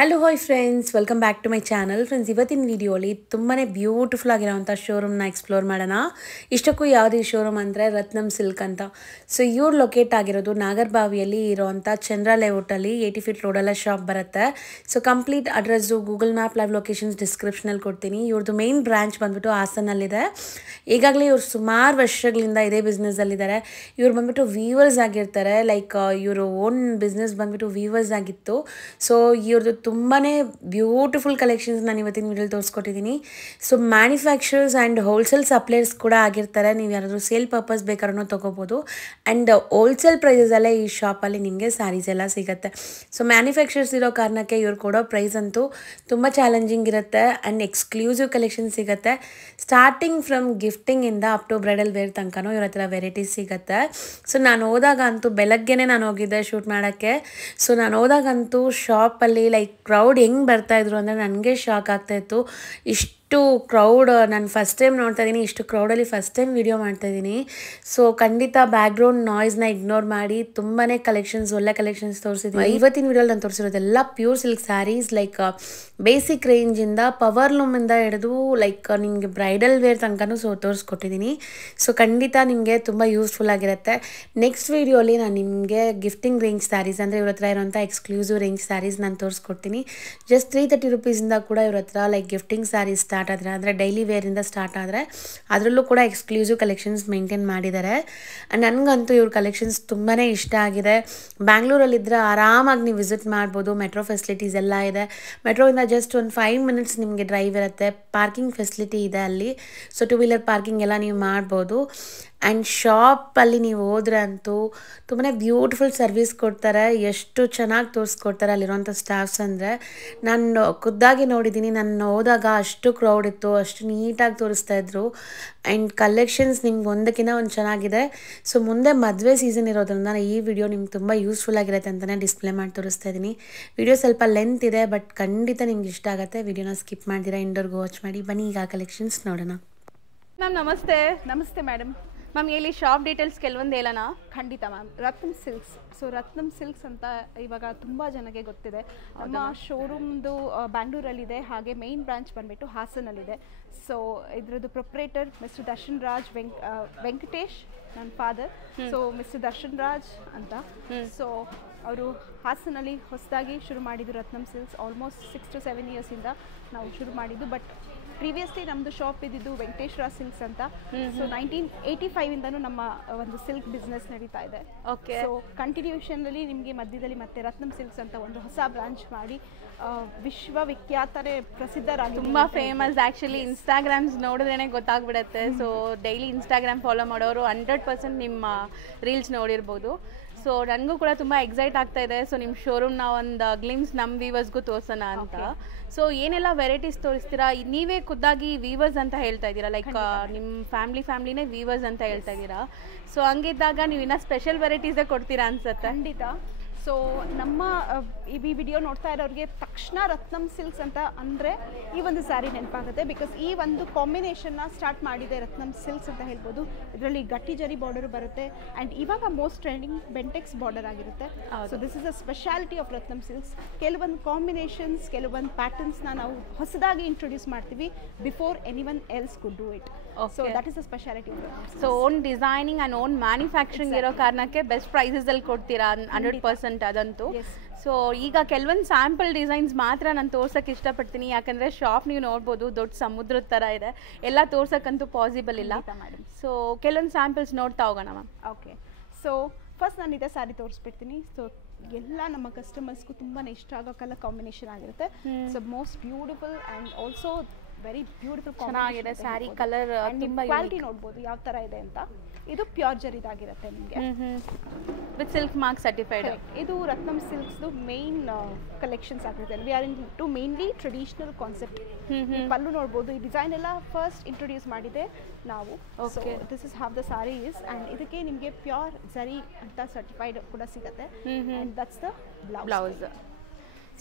Hello hi friends, welcome back to my channel. Friends, ಇವತ್ತಿನ ವಿಡಿಯೋಲಿ ತುಂಬಾ ಬ್ಯೂಟಿಫುಲ್ ಆಗಿರೋವಂಥ ಶೋರೂಮ್ನ ಎಕ್ಸ್ಪ್ಲೋರ್ ಮಾಡೋಣ. ಇಷ್ಟಕ್ಕೂ ಯಾವುದು ಈ ಶೋರೂಮ್ ಅಂದರೆ ರತ್ನಂ ಸಿಲ್ಕ್ ಅಂತ. ಸೊ ಇವ್ರು ಲೊಕೇಟ್ ಆಗಿರೋದು ನಾಗರಬಾವಿಯಲ್ಲಿ ಇರೋವಂಥ ಚಂದ್ರ ಲೇಔಟಲ್ಲಿ 80 ಫೀಟ್ ರೋಡಲ್ಲ ಶಾಪ್ ಬರುತ್ತೆ. So complete address Google map live locations ಡಿಸ್ಕ್ರಿಪ್ಷನಲ್ಲಿ ಕೊಡ್ತೀನಿ. ಇವ್ರದ್ದು ಮೇನ್ ಬ್ರಾಂಚ್ ಬಂದುಬಿಟ್ಟು ಹಾಸನಲ್ಲಿದೆ. ಈಗಾಗಲೇ ಇವ್ರು ಸುಮಾರು ವರ್ಷಗಳಿಂದ ಇದೇ ಬಿಸ್ನೆಸ್ಸಲ್ಲಿದ್ದಾರೆ. ಇವ್ರು ಬಂದುಬಿಟ್ಟು ವೀವರ್ಸ್ ಆಗಿರ್ತಾರೆ. ಲೈಕ್ ಇವರು ಓನ್ ಬಿಸ್ನೆಸ್ ಬಂದುಬಿಟ್ಟು ವೀವರ್ಸ್ ಆಗಿತ್ತು. ಸೊ ಇವ್ರದ್ದು ತುಂಬಾ ಬ್ಯೂಟಿಫುಲ್ ಕಲೆಕ್ಷನ್ಸ್ ನಾನು ಇವತ್ತಿನ ವಿಡಿಯೋಲಿ ತೋರಿಸ್ಕೊಟ್ಟಿದ್ದೀನಿ. So manufacturers and wholesale suppliers ಕೂಡ ಆಗಿರ್ತಾರೆ. ನೀವು ಯಾರಾದರೂ ಸೇಲ್ ಪರ್ಪಸ್ ಬೇಕಾದ್ರೂ ತೊಗೋಬೋದು. ಆ್ಯಂಡ್ ಹೋಲ್ಸೇಲ್ ಪ್ರೈಸಲ್ಲೇ ಈ ಶಾಪಲ್ಲಿ ನಿಮಗೆ ಸ್ಯಾರೀಸ್ ಎಲ್ಲ ಸಿಗುತ್ತೆ. ಸೊ ಮ್ಯಾನುಫ್ಯಾಕ್ಚರ್ಸ್ ಇರೋ ಕಾರಣಕ್ಕೆ ಇವ್ರು ಕೊಡೋ ಪ್ರೈಸ್ ಅಂತೂ ತುಂಬ ಚಾಲೆಂಜಿಂಗ್ ಇರುತ್ತೆ. ಆ್ಯಂಡ್ ಎಕ್ಸ್ಕ್ಲೂಸಿವ್ ಕಲೆಕ್ಷನ್ ಸಿಗುತ್ತೆ. ಸ್ಟಾರ್ಟಿಂಗ್ ಫ್ರಮ್ ಗಿಫ್ಟಿಂಗಿಂದ ಅಪ್ ಟು ಬ್ರೈಡಲ್ ವೇರ್ ತನಕನೂ ಇವ್ರ ಹತ್ರ ವೆರೈಟೀಸ್ ಸಿಗುತ್ತೆ. ಸೊ ನಾನು ಹೋದಾಗ ಅಂತೂ ಬೆಳಗ್ಗೆನೇ ನಾನು ಹೋಗಿದ್ದೆ ಶೂಟ್ ಮಾಡೋಕ್ಕೆ. ಸೊ ನಾನು ಹೋದಾಗಂತೂ ಶಾಪಲ್ಲಿ ಲೈಕ್ ಕ್ರೌಡ್ ಹೆಂಗೆ ಬರ್ತಾಯಿದ್ರು ಅಂದರೆ ನನಗೆ ಶಾಕ್ ಆಗ್ತಾಯಿತ್ತು. ಇಷ್ಟು ಕ್ರೌಡ್ ನಾನು ಫಸ್ಟ್ ಟೈಮ್ ನೋಡ್ತಾ ಇದ್ದೀನಿ. ಇಷ್ಟು ಕ್ರೌಡಲ್ಲಿ ಫಸ್ಟ್ ಟೈಮ್ ವಿಡಿಯೋ ಮಾಡ್ತಾಯಿದ್ದೀನಿ. ಸೊ ಖಂಡಿತ ಬ್ಯಾಕ್ಗ್ರೌಂಡ್ ನಾಯ್ಸ್ನ ಇಗ್ನೋರ್ ಮಾಡಿ ತುಂಬಾ ಕಲೆಕ್ಷನ್ಸ್, ಒಳ್ಳೆ ಕಲೆಕ್ಷನ್ಸ್ ತೋರಿಸಿದ್ದೀನಿ. ಇವತ್ತಿನ ವಿಡಿಯೋಲಿ ನಾನು ತೋರಿಸಿರೋದೆಲ್ಲ pure silk sarees. Like basic ರೇಂಜಿಂದ ಪವರ್ ಲೂಮಿಂದ ಹಿಡಿದು ಲೈಕ್ ನಿಮಗೆ ಬ್ರೈಡಲ್ ವೇರ್ ತನಕನೂ ತೋರಿಸ್ಕೊಟ್ಟಿದ್ದೀನಿ. ಸೊ ಖಂಡಿತ ನಿಮಗೆ ತುಂಬ ಯೂಸ್ಫುಲ್ ಆಗಿರುತ್ತೆ. ನೆಕ್ಸ್ಟ್ ವಿಡಿಯೋಲಿ ನಾನು ನಿಮಗೆ ಗಿಫ್ಟಿಂಗ್ ರೇಂಜ್ ಸ್ಯಾರೀಸ್ ಅಂದರೆ ಇವ್ರ ಹತ್ರ ಇರೋಂಥ ಎಕ್ಸ್ಕ್ಲೂಸಿವ್ ರೇಂಜ್ ಸ್ಯಾರೀಸ್ ನಾನು ತೋರಿಸ್ಕೊಡ್ತೀನಿ. ಜಸ್ಟ್ 330 ರುಪೀಸಿಂದ ಕೂಡ ಇವ್ರ ಹತ್ರ ಲೈಕ್ ಗಿಫ್ಟಿಂಗ್ ಸ್ಯಾರೀಸ್ ಸ್ಟಾರ್ಟ್ ಆದರೆ, ಅಂದರೆ ಡೈಲಿ ವೇರಿಂದ ಸ್ಟಾರ್ಟ್ ಆದರೆ ಅದರಲ್ಲೂ ಕೂಡ ಎಕ್ಸ್ಕ್ಲೂಸಿವ್ ಕಲೆಕ್ಷನ್ಸ್ ಮೇಂಟೈನ್ ಮಾಡಿದ್ದಾರೆ. ಆ್ಯಂಡ್ ನನಗಂತೂ ಇವ್ರ ಕಲೆಕ್ಷನ್ಸ್ ತುಂಬಾ ಇಷ್ಟ ಆಗಿದೆ. ಬ್ಯಾಂಗ್ಳೂರಲ್ಲಿದ್ದರೆ ಆರಾಮಾಗಿ ನೀವು ವಿಸಿಟ್ ಮಾಡ್ಬೋದು. ಮೆಟ್ರೋ ಫೆಸಿಲಿಟೀಸ್ ಎಲ್ಲ ಇದೆ. ಮೆಟ್ರೋಯಿಂದ ಜಸ್ಟ್ ಒಂದು 5 ಮಿನಿಟ್ಸ್ ನಿಮಗೆ ಡ್ರೈವ್ ಇರುತ್ತೆ. ಪಾರ್ಕಿಂಗ್ ಫೆಸಿಲಿಟಿ ಇದೆ ಅಲ್ಲಿ. ಸೊ 2 ವೀಲರ್ ಪಾರ್ಕಿಂಗ್ ಎಲ್ಲ ನೀವು ಮಾಡ್ಬೋದು. ಆ್ಯಂಡ್ ಶಾಪಲ್ಲಿ ನೀವು ಹೋದ್ರೆ ಅಂತೂ ತುಂಬಾ ಬ್ಯೂಟಿಫುಲ್ ಸರ್ವಿಸ್ ಕೊಡ್ತಾರೆ. ಎಷ್ಟು ಚೆನ್ನಾಗಿ ತೋರಿಸ್ಕೊಡ್ತಾರೆ ಅಲ್ಲಿರುವಂಥ ಸ್ಟಾಫ್ಸ್ ಅಂದರೆ. ನಾನು ಖುದ್ದಾಗಿ ನೋಡಿದ್ದೀನಿ. ನಾನು ಹೋದಾಗ ಅಷ್ಟು ಕ್ರೌಡ್ ಇತ್ತು, ಅಷ್ಟು ನೀಟಾಗಿ ತೋರಿಸ್ತಾಯಿದ್ರು. ಆ್ಯಂಡ್ ಕಲೆಕ್ಷನ್ಸ್ ನಿಮ್ಗೆ ಒಂದಕ್ಕಿಂತ ಒಂದು ಚೆನ್ನಾಗಿದೆ. ಸೊ ಮುಂದೆ ಮದುವೆ ಸೀಸನ್ ಇರೋದ್ರಿಂದ ಈ ವಿಡಿಯೋ ನಿಮ್ಗೆ ತುಂಬ ಯೂಸ್ಫುಲ್ ಆಗಿರುತ್ತೆ ಅಂತಲೇ ಡಿಸ್ಪ್ಲೇ ಮಾಡಿ ತೋರಿಸ್ತಾ ಇದ್ದೀನಿ. ವಿಡಿಯೋ ಸ್ವಲ್ಪ ಲೆಂತ್ ಇದೆ, ಬಟ್ ಖಂಡಿತ ನಿಮ್ಗೆ ಇಷ್ಟ ಆಗುತ್ತೆ. ವಿಡಿಯೋನ ಸ್ಕಿಪ್ ಮಾಡ್ತೀರಾ, ಎಂಡರ್ಗೂ ವಾಚ್ ಮಾಡಿ. ಬನ್ನಿ ಈಗ ಕಲೆಕ್ಷನ್ಸ್ ನೋಡೋಣ. ಮ್ಯಾಮ್ ನಮಸ್ತೆ. ನಮಸ್ತೆ ಮೇಡಮ್. ಮ್ಯಾಮ್ ಇಲ್ಲಿ ಶಾಪ್ ಡೀಟೇಲ್ಸ್ ಕೆಲವೊಂದು ಹೇಳೋಣ. ಖಂಡಿತ ಮ್ಯಾಮ್. ರತ್ನಂ ಸಿಲ್ಕ್ಸ್. ಸೊ ರತ್ನಂ ಸಿಲ್ಕ್ಸ್ ಅಂತ ಇವಾಗ ತುಂಬ ಜನಕ್ಕೆ ಗೊತ್ತಿದೆ. ನಮ್ಮ ಶೋರೂಮ್ದು ಬ್ಯಾಂಗ್ಳೂರಲ್ಲಿದೆ, ಹಾಗೆ ಮೇನ್ ಬ್ರಾಂಚ್ ಬಂದುಬಿಟ್ಟು ಹಾಸನಲ್ಲಿದೆ. ಸೊ ಇದರದ್ದು ಪ್ರೊಪ್ರೇಟರ್ ಮಿಸ್ಟರ್ ದರ್ಶನ್ ರಾಜ್ ವೆಂಕಟೇಶ್, ನನ್ನ father. So mister Darshan Raj ಅಂತ. ಸೊ ಅವರು ಹಾಸನಲ್ಲಿ ಹೊಸದಾಗಿ ಶುರು ಮಾಡಿದ್ದು ರತ್ನಂ ಸಿಲ್ಕ್ಸ್. ಆಲ್ಮೋಸ್ಟ್ 6 to 7 ಇಯರ್ಸಿಂದ ನಾವು ಶುರು ಮಾಡಿದ್ದು. ಬಟ್ ಪ್ರೀವಿಯಸ್ಲಿ ನಮ್ಮದು ಶಾಪ್ ಇದ್ದಿದ್ದು ವೆಂಕಟೇಶ್ವರ ಸಿಲ್ಕ್ಸ್ ಅಂತ. ಸೊ 1985ಇಂದನೂ ನಮ್ಮ ಒಂದು ಸಿಲ್ಕ್ ಬಿಸ್ನೆಸ್ ನಡೀತಾ ಇದೆ. ಓಕೆ. ಸೊ ಕಂಟಿನ್ಯೂಷನಲ್ಲಿ ನಿಮಗೆ ಮಧ್ಯದಲ್ಲಿ ಮತ್ತೆ ರತ್ನಂ ಸಿಲ್ಕ್ಸ್ ಅಂತ ಒಂದು ಹೊಸ ಬ್ರಾಂಚ್ ಮಾಡಿ ವಿಶ್ವವಿಖ್ಯಾತನೇ ಪ್ರಸಿದ್ಧರಾಗಿ, ತುಂಬ ಫೇಮಸ್. ಆ್ಯಕ್ಚುಲಿ ಇನ್ಸ್ಟಾಗ್ರಾಮ್ಸ್ ನೋಡಿದ್ರೇ ಗೊತ್ತಾಗ್ಬಿಡುತ್ತೆ. ಸೊ ಡೈಲಿ ಇನ್ಸ್ಟಾಗ್ರಾಮ್ ಫಾಲೋ ಮಾಡೋರು 100% ನಿಮ್ಮ ರೀಲ್ಸ್ ನೋಡಿರ್ಬೋದು. ಸೊ ನನಗೂ ಕೂಡ ತುಂಬ ಎಕ್ಸೈಟ್ ಆಗ್ತಾ ಇದೆ. ಸೊ ನಿಮ್ಮ ಶೋರೂಮ್ನ ಒಂದು ಗ್ಲಿಮ್ಸ್ ನಮ್ಮ ವೀವರ್ಸ್ಗೂ ತೋರಿಸೋಣ ಅಂತ. ಸೊ ಏನೆಲ್ಲ ವೆರೈಟೀಸ್ ತೋರಿಸ್ತೀರಾ? ನೀವೇ ಖುದ್ದಾಗಿ ವೀವರ್ಸ್ ಅಂತ ಹೇಳ್ತಾ ಇದ್ದೀರಾ, ಲೈಕ್ ನಿಮ್ಮ ಫ್ಯಾಮಿಲಿನೇ ವೀವರ್ಸ್ ಅಂತ ಹೇಳ್ತಾ ಇದ್ದೀರಾ. ಸೊ ಹಂಗಿದ್ದಾಗ ನೀವು ಇನ್ನೂ ಸ್ಪೆಷಲ್ ವೆರೈಟೀಸೇ ಕೊಡ್ತೀರಾ ಅನ್ಸುತ್ತೆ. ಖಂಡಿತ. ಸೊ ನಮ್ಮ ಈ ವಿಡಿಯೋ ನೋಡ್ತಾ ಇರೋರಿಗೆ ತಕ್ಷಣ ರತ್ನಂ ಸಿಲ್ಕ್ಸ್ ಅಂತ ಅಂದರೆ ಈ ಒಂದು ಸ್ಯಾರಿ ನೆನಪಾಗುತ್ತೆ. ಬಿಕಾಸ್ ಈ ಒಂದು ಕಾಂಬಿನೇಷನ್ನ ಸ್ಟಾರ್ಟ್ ಮಾಡಿದೆ ರತ್ನಂ ಸಿಲ್ಕ್ಸ್ ಅಂತ ಹೇಳ್ಬೋದು. ಇದರಲ್ಲಿ ಗಟ್ಟಿ ಜರಿ ಬಾರ್ಡರ್ ಬರುತ್ತೆ. ಆ್ಯಂಡ್ ಇವಾಗ ಮೋಸ್ಟ್ ಟ್ರೆಂಡಿಂಗ್ ಬೆಂಟೆಕ್ಸ್ ಬಾರ್ಡರ್ ಆಗಿರುತ್ತೆ. So this is a speciality of Ratnam silks. ಕೆಲವೊಂದು ಕಾಂಬಿನೇಷನ್ಸ್, ಕೆಲವೊಂದು ಪ್ಯಾಟರ್ನ್ಸ್ನ ನಾವು ಹೊಸದಾಗಿ ಇಂಟ್ರೊಡ್ಯೂಸ್ ಮಾಡ್ತೀವಿ before any one else could do it. So that is a speciality. So own designing and own manufacturing ಇರೋ ಕಾರಣಕ್ಕೆ best ಪ್ರೈಸಸಲ್ಲಿ ಕೊಡ್ತೀರಾ 100%. ಅದಂತೂ. ಸೊ ಈಗ ಕೆಲವೊಂದು ಸ್ಯಾಂಪಲ್ ಡಿಸೈನ್ಸ್ ಮಾತ್ರ ನಾನು ತೋರ್ಸೋಕ್ಕೆ ಇಷ್ಟಪಡ್ತೀನಿ. ಯಾಕಂದರೆ ಶಾಪ್ ನೀವು ನೋಡ್ಬೋದು ದೊಡ್ಡ ಸಮುದ್ರದ ಥರ ಇದೆ, ಎಲ್ಲ ತೋರ್ಸೋಕ್ಕಂತೂ ಪಾಸಿಬಲ್ ಇಲ್ಲ. ಸೊ ಕೆಲವೊಂದು ಸ್ಯಾಂಪಲ್ಸ್ ನೋಡ್ತಾ ಹೋಗೋಣ ಮ್ಯಾಮ್. ಓಕೆ. ಸೊ ಫಸ್ಟ್ ನಾನು ಇದೇ ಸ್ಯಾರಿ ತೋರಿಸ್ಬಿಡ್ತೀನಿ. ಸೊ ಎಲ್ಲ ನಮ್ಮ ಕಸ್ಟಮರ್ಸ್ಗೂ ತುಂಬಾ ಇಷ್ಟ ಆಗೋ ಕಲರ್ ಕಾಂಬಿನೇಷನ್ ಆಗಿರುತ್ತೆ. So most beautiful and also very beautiful ಚೆನ್ನಾಗಿದೆ ಸ್ಯಾರಿ ಕಲರ್. ತುಂಬ ಕ್ವಾಲಿಟಿ ನೋಡ್ಬೋದು ಯಾವ ಥರ ಇದೆ ಅಂತ. ಇದು ಪ್ಯೂರ್ ಜರಿದಾಗಿರುತ್ತೆ ನಿಮಗೆ, ವಿತ್ ಸಿಲ್ಕ್ ಮಾರ್ಕ್ ಸರ್ಟಿಫೈಡ್. ಇದು ರತ್ನಂ ಸಿಲ್ಕ್ಸ್ದು ಮೇನ್ ಕಲೆಕ್ಷನ್ಸ್ ಆಗಿರುತ್ತೆ. We are into mainly traditional concept. Pallu ನೋಡ್ಬೋದು. ಈ ಡಿಸೈನ್ ಎಲ್ಲ ಫಸ್ಟ್ ಇಂಟ್ರೊಡ್ಯೂಸ್ ಮಾಡಿದೆ ನಾವು. So this is how the saree is. And ಇದಕ್ಕೆ ನಿಮಗೆ ಪ್ಯೂರ್ ಜರಿ ಅಂತ ಸರ್ಟಿಫೈಡ್ ಕೂಡ ಸಿಗುತ್ತೆ. And that's the blouse.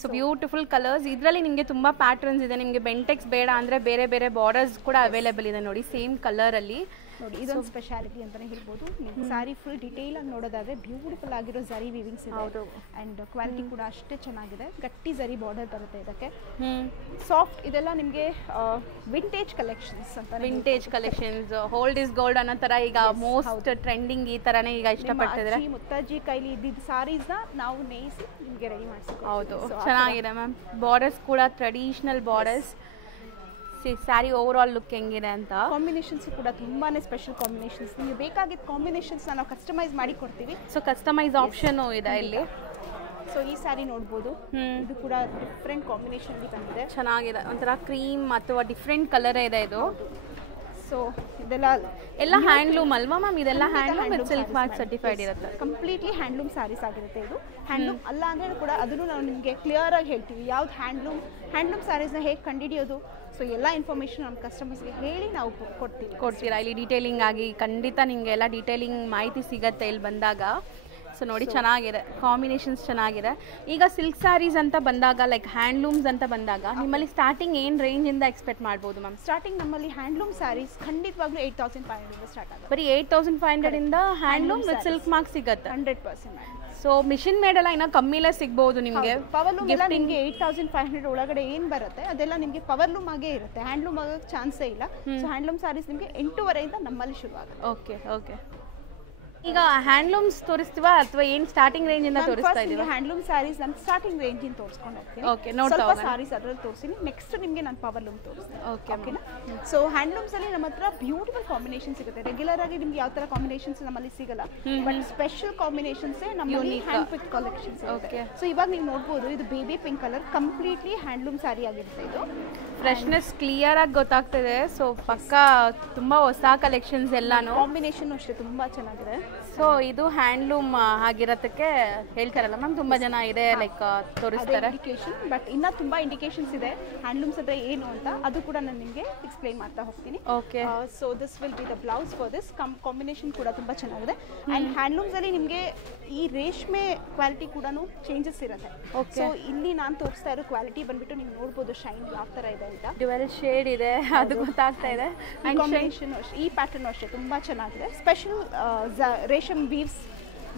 So beautiful colours. ಇದರಲ್ಲಿ ನಿಮಗೆ ತುಂಬ ಪ್ಯಾಟರ್ನ್ಸ್ ಇದೆ. ನಿಮಗೆ ಬೆಂಟೆಕ್ಸ್ ಬೇಡ ಅಂದರೆ ಬೇರೆ ಬೇರೆ ಬಾರ್ಡರ್ಸ್ ಕೂಡ ಅವೈಲೇಬಲ್ ಇದೆ ನೋಡಿ, ಸೇಮ್ ಕಲರಲ್ಲಿ. ನೋಡಿ ಇದೊಂದು ಸ್ಪೆಷಾಲಿಟಿ ಅಂತಾನೆ ಹೇಳ್ಬೋದು. ನೀವು ಸಾರಿ ಫುಲ್ ಡೀಟೇಲ್ ಆಗಿ ನೋಡೋದಾದ್ರೆ ಬ್ಯೂಟಿಫುಲ್ ಆಗಿರೋ ಜರಿ ವೀವಿಂಗ್ಸ್ ಇದೆ. ಹೌದು. ಅಂಡ್ ಕ್ವಾಲಿಟಿ ಕೂಡ ಅಷ್ಟೇ ಚೆನ್ನಾಗಿದೆ. ಗಟ್ಟಿ ಜರಿ ಬಾರ್ಡರ್ ಬರುತ್ತೆ ಇದಕ್ಕೆ. ಸಾಫ್ಟ್ ಇದೆಲ್ಲ ನಿಮಗೆ ವಿಂಟೇಜ್ ಕಲೆಕ್ಷನ್ಸ್ ಅಂತ. Vintage collections, old is gold ಅನ್ನೋ ತರ ಈಗ ಮೋಸ್ಟ್ ಟ್ರೆಂಡಿಂಗ್ ಈ ತರನೇ ಈಗ ಇಷ್ಟಪಡ್ತಿದ್ರೆ. ಮುತ್ತಾಜಿ ಕೈಲಿ ಇದ್ದಿದ್ದ ಸಾರೀಸ್ನ ನಾವು ನೇಯಿಸಿ ನಿಮಗೆ ರೆಡಿ ಮಾಡಿಸ್ತೀವಿ. ಹೌದು, ಚೆನ್ನಾಗಿದೆ ಮ್ಯಾಮ್. ಬಾರ್ಡರ್ಸ್ ಕೂಡ traditional borders. Sari over all look ಹೆಂಗಿದೆ ಅಂತ. ಕಾಂಬಿನೇಷನ್ಸ್ ಕೂಡ ತುಂಬಾನೇ ಸ್ಪೆಷಲ್ ಕಾಂಬಿನೇಷನ್ಸ್. ನಿಮಗೆ ಬೇಕಾಗಿದ್ದ ಕಾಂಬಿನೇಷನ್ಸ್ ನಾವು ಕಸ್ಟಮೈಸ್ ಮಾಡಿ ಕೊಡ್ತೀವಿ. ಸೊ ಕಸ್ಟಮೈಸ್ ಆಪ್ಷನ್ ಇದೆ ಇಲ್ಲಿ. ಸೊ ಈ ಸ್ಯಾರಿ ನೋಡ್ಬೋದು, ಇದು ಕೂಡ ಡಿಫ್ರೆಂಟ್ ಕಾಂಬಿನೇಷನ್ ಬಂದಿದೆ. ಚೆನ್ನಾಗಿದೆ, ಒಂಥರ ಕ್ರೀಮ್ ಅಥವಾ ಡಿಫ್ರೆಂಟ್ ಕಲರ್ ಇದೆ ಇದು. ಸೊ ಇದೆಲ್ಲ ಎಲ್ಲ ಹ್ಯಾಂಡ್ಲೂಮ್ ಅಲ್ವಾ ಮ್ಯಾಮ್? ಇದೆಲ್ಲ handloom with silk mark certified ಇರುತ್ತೆ. ಕಂಪ್ಲೀಟ್ಲಿ ಹ್ಯಾಂಡ್ಲೂಮ್ ಸ್ಯಾರೀಸ್ ಆಗಿರುತ್ತೆ ಇದು. ಹ್ಯಾಂಡ್ಲೂಮ್ ಅಲ್ಲ ಅಂದರೆ ಕೂಡ ಅದನ್ನು ನಾವು ನಿಮಗೆ ಕ್ಲಿಯರ್ ಆಗಿ ಹೇಳ್ತೀವಿ ಯಾವ್ದು ಹ್ಯಾಂಡ್ಲೂಮ್ ಸ್ಯಾರೀಸ್ನ ಹೇಗೆ ಕಂಡುಹಿಡಿಯೋದು. ಸೊ ಎಲ್ಲ ಇನ್ಫಾರ್ಮೇಷನ್ ನಮ್ಮ ಕಸ್ಟಮರ್ಸ್ಗೆ ಹೇಳಿ ನಾವು ಕೊಡ್ತೀರಾ. ಇಲ್ಲಿ ಡೀಟೇಲಿಂಗ್ ಆಗಿ ಖಂಡಿತ ನಿಮಗೆ ಎಲ್ಲ ಡೀಟೇಲಿಂಗ್ ಮಾಹಿತಿ ಸಿಗುತ್ತೆ ಇಲ್ಲಿ ಬಂದಾಗ. ಸೊ ನೋಡಿ ಚೆನ್ನಾಗಿದೆ, ಕಾಂಬಿನೇಷನ್ಸ್ ಚೆನ್ನಾಗಿದೆ. ಈಗ ಸಿಲ್ಕ್ ಸ್ಯಾರೀಸ್ ಅಂತ ಬಂದಾಗ, ಲೈಕ್ ಹ್ಯಾಂಡ್ಲೂಮ್ಸ್ ಅಂತ ಬಂದಾಗ ನಿಮ್ಮಲ್ಲಿ ಸ್ಟಾರ್ಟಿಂಗ್ ಏನು ರೇಂಜಿಂದ ಎಕ್ಸ್ಪೆಕ್ಟ್ ಮಾಡ್ಬೋದು ಮ್ಯಾಮ್? ಸ್ಟಾರ್ಟಿಂಗ್ ನಮ್ಮಲ್ಲಿ ಹ್ಯಾಂಡ್ಲೂಮ್ ಸ್ಯಾರೀಸ್ ಖಂಡಿತವಾಗ್ಲೂ 8,500 ಸ್ಟಾರ್ಟ್ ಆಗುತ್ತೆ. ಬರೀ 8,500 ಇಂದ ಹ್ಯಾಂಡ್ಲೂಮ್ ವಿತ್ ಸಿಲ್ಕ್ ಮಾರ್ಕ್ ಸಿಗುತ್ತೆ. 100%. ಸೊ ಮಿಷಿನ್ ಮೇಡ್ ಎಲ್ಲ ಇನ್ನೂ ಕಮ್ಮಿಲೇ ಸಿಗ್ಬೋದು ನಿಮಗೆ. ಪವರ್ಲೂಮ್ ಎಲ್ಲ ನಿಮಗೆ 8,500 ಒಳಗಡೆ ಏನು ಬರುತ್ತೆ ಅದೆಲ್ಲ ನಿಮಗೆ ಪವರ್ಲೂಮ್ ಆಗೇ ಇರುತ್ತೆ. ಹ್ಯಾಂಡ್ಲೂಮ್ ಆಗೋಕ್ಕೆ ಚಾನ್ಸೇ ಇಲ್ಲ. ಸೊ ಹ್ಯಾಂಡ್ಲೂಮ್ ಸ್ಯಾರೀಸ್ ನಿಮಗೆ 8,500 ನಮ್ಮಲ್ಲಿ ಶುರುವಾಗುತ್ತೆ. ಓಕೆ. ಈಗ ಹ್ಯಾಂಡ್ಲೂಮ್ಸ್ ತೋರಿಸ್ತೀವಾ ಅಥವಾ ಏನು ಸ್ಟಾರ್ಟಿಂಗ್ ರೇಂಜ್ ಇಂದ ತೋರಿಸ್ತಾ ಇದೀವಿ? ಹ್ಯಾಂಡ್ಲೂಮ್ ಸ್ಯಾರೀಸ್ ನಾನು ಸ್ಟಾರ್ಟಿಂಗ್ ರೇಂಜ್ ಇಂದ ತೋರಿಸ್ಕೊಂಡು ಹೋಗ್ತೀನಿ. ಓಕೆ, ನೋಡ್ತಾ ಹೋಗೋಣ. ಸ್ಯಾರೀಸ್ ಅದರಲ್ಲಿ ತೋರಿಸ್ತೀನಿ. ನೆಕ್ಸ್ಟ್ ನಿಮಗೆ ನಾನು ಪವರ್ಲೂಮ್ ತೋರಿಸ್ತೀನಿ. ಓಕೆನಾ? ಸೊ ಹ್ಯಾಂಡ್ಲೂಮ್ಸ್ ಅಲ್ಲಿ ನಮ್ಮ ಹತ್ರ ಬ್ಯೂಟಿಫುಲ್ ಕಾಂಬಿನೇಷನ್ ಸಿಗುತ್ತೆ. ರೆಗ್ಯುಲರ್ ಆಗಿ ನಿಮ್ಗೆ ಯಾವ ತರ ಕಾಂಬಿನೇಷನ್ಸ್ ನಮ್ಮಲ್ಲಿ ಸಿಗಲ್ಲ, ಬಟ್ ಸ್ಪೆಷಲ್ ಕಾಂಬಿನೇಷನ್ಸ್ ನಮ್ಮಲ್ಲಿ ಹ್ಯಾಂಡ್ ಪಿಕ್ ಕಲೆಕ್ಷನ್ಸ್. ಓಕೆ. ಸೊ ಇವಾಗ ನೀವು ನೋಡ್ಬೋದು, ಇದು baby pink colour completely handloom sari ಆಗಿರುತ್ತೆ. ಇದು ಫ್ರೆಶ್ನೆಸ್ ಕ್ಲಿಯರ್ ಆಗಿ ಗೊತ್ತಾಗ್ತದೆ. ಸೊ ಪಕ್ಕ ತುಂಬಾ ಹೊಸ ಕಲೆಕ್ಷನ್ಸ್ ಎಲ್ಲಾನು. ಕಾಂಬಿನೇಷನ್ ಅಷ್ಟೇ ತುಂಬಾ ಚೆನ್ನಾಗಿದೆ. ಸೊ ಇದು ಹ್ಯಾಂಡ್ಲೂಮ್ ಆಗಿರೋದಕ್ಕೆ ಹೇಳ್ತಾರಲ್ಲ ಮ್ಯಾಮ್, ತುಂಬಾ ಜನ ಇದೆ ಲೈಕ್ ತೋರಿಸ್ತಾರೆ. ಇಂಡಿಕೇಶನ್, ಬಟ್ ಇನ್ನ ತುಂಬಾ ಇಂಡಿಕೇಶನ್ಸ್ ಇದೆ ಹ್ಯಾಂಡ್ಲೂಮ್ಸ್ ಅಂದ್ರೆ ಏನು ಅಂತ. ಅದು ಕೂಡ ನಾನು ನಿಮಗೆ ಎಕ್ಸ್ಪ್ಲೈನ್ ಮಾಡ್ತಾ ಹೋಗ್ತೀನಿ. Okay. So this will be the blouse for this. Combination ಕೂಡ ತುಂಬಾ ಚೆನ್ನಾಗಿದೆ. ಅಂಡ್ ಹ್ಯಾಂಡ್ಲೂಮ್ಸ್ ಅಲ್ಲಿ ನಿಮಗೆ ಈ ರೇಷ್ಮೆ ಕ್ವಾಲಿಟಿ ಕೂಡ ಚೇಂಜಸ್ ಇರುತ್ತೆ. ಸೊ ಇಲ್ಲಿ ನಾನು ತೋರಿಸ್ತಾ ಇರೋ ಕ್ವಾಲಿಟಿ ಬಂದ್ಬಿಟ್ಟು ನೀವು ನೋಡ್ಬೋದು ಶೈನ್ ಯಾವ ತರ ಇದೆ ಅಂತ. ಡ್ಯುಯಲ್ ಶೇಡ್ ಇದೆ, ಅದು ಗೊತ್ತಾಗ್ತಾ ಇದೆ. ಕಾಂಬಿನೇಷನ್ ಈ ಪ್ಯಾಟರ್ನ್ ಅಷ್ಟೇ ತುಂಬಾ ಚೆನ್ನಾಗಿದೆ. ಸ್ಪೆಷಲ್ ರೇಷಮ್ ವೀವ್ಸ್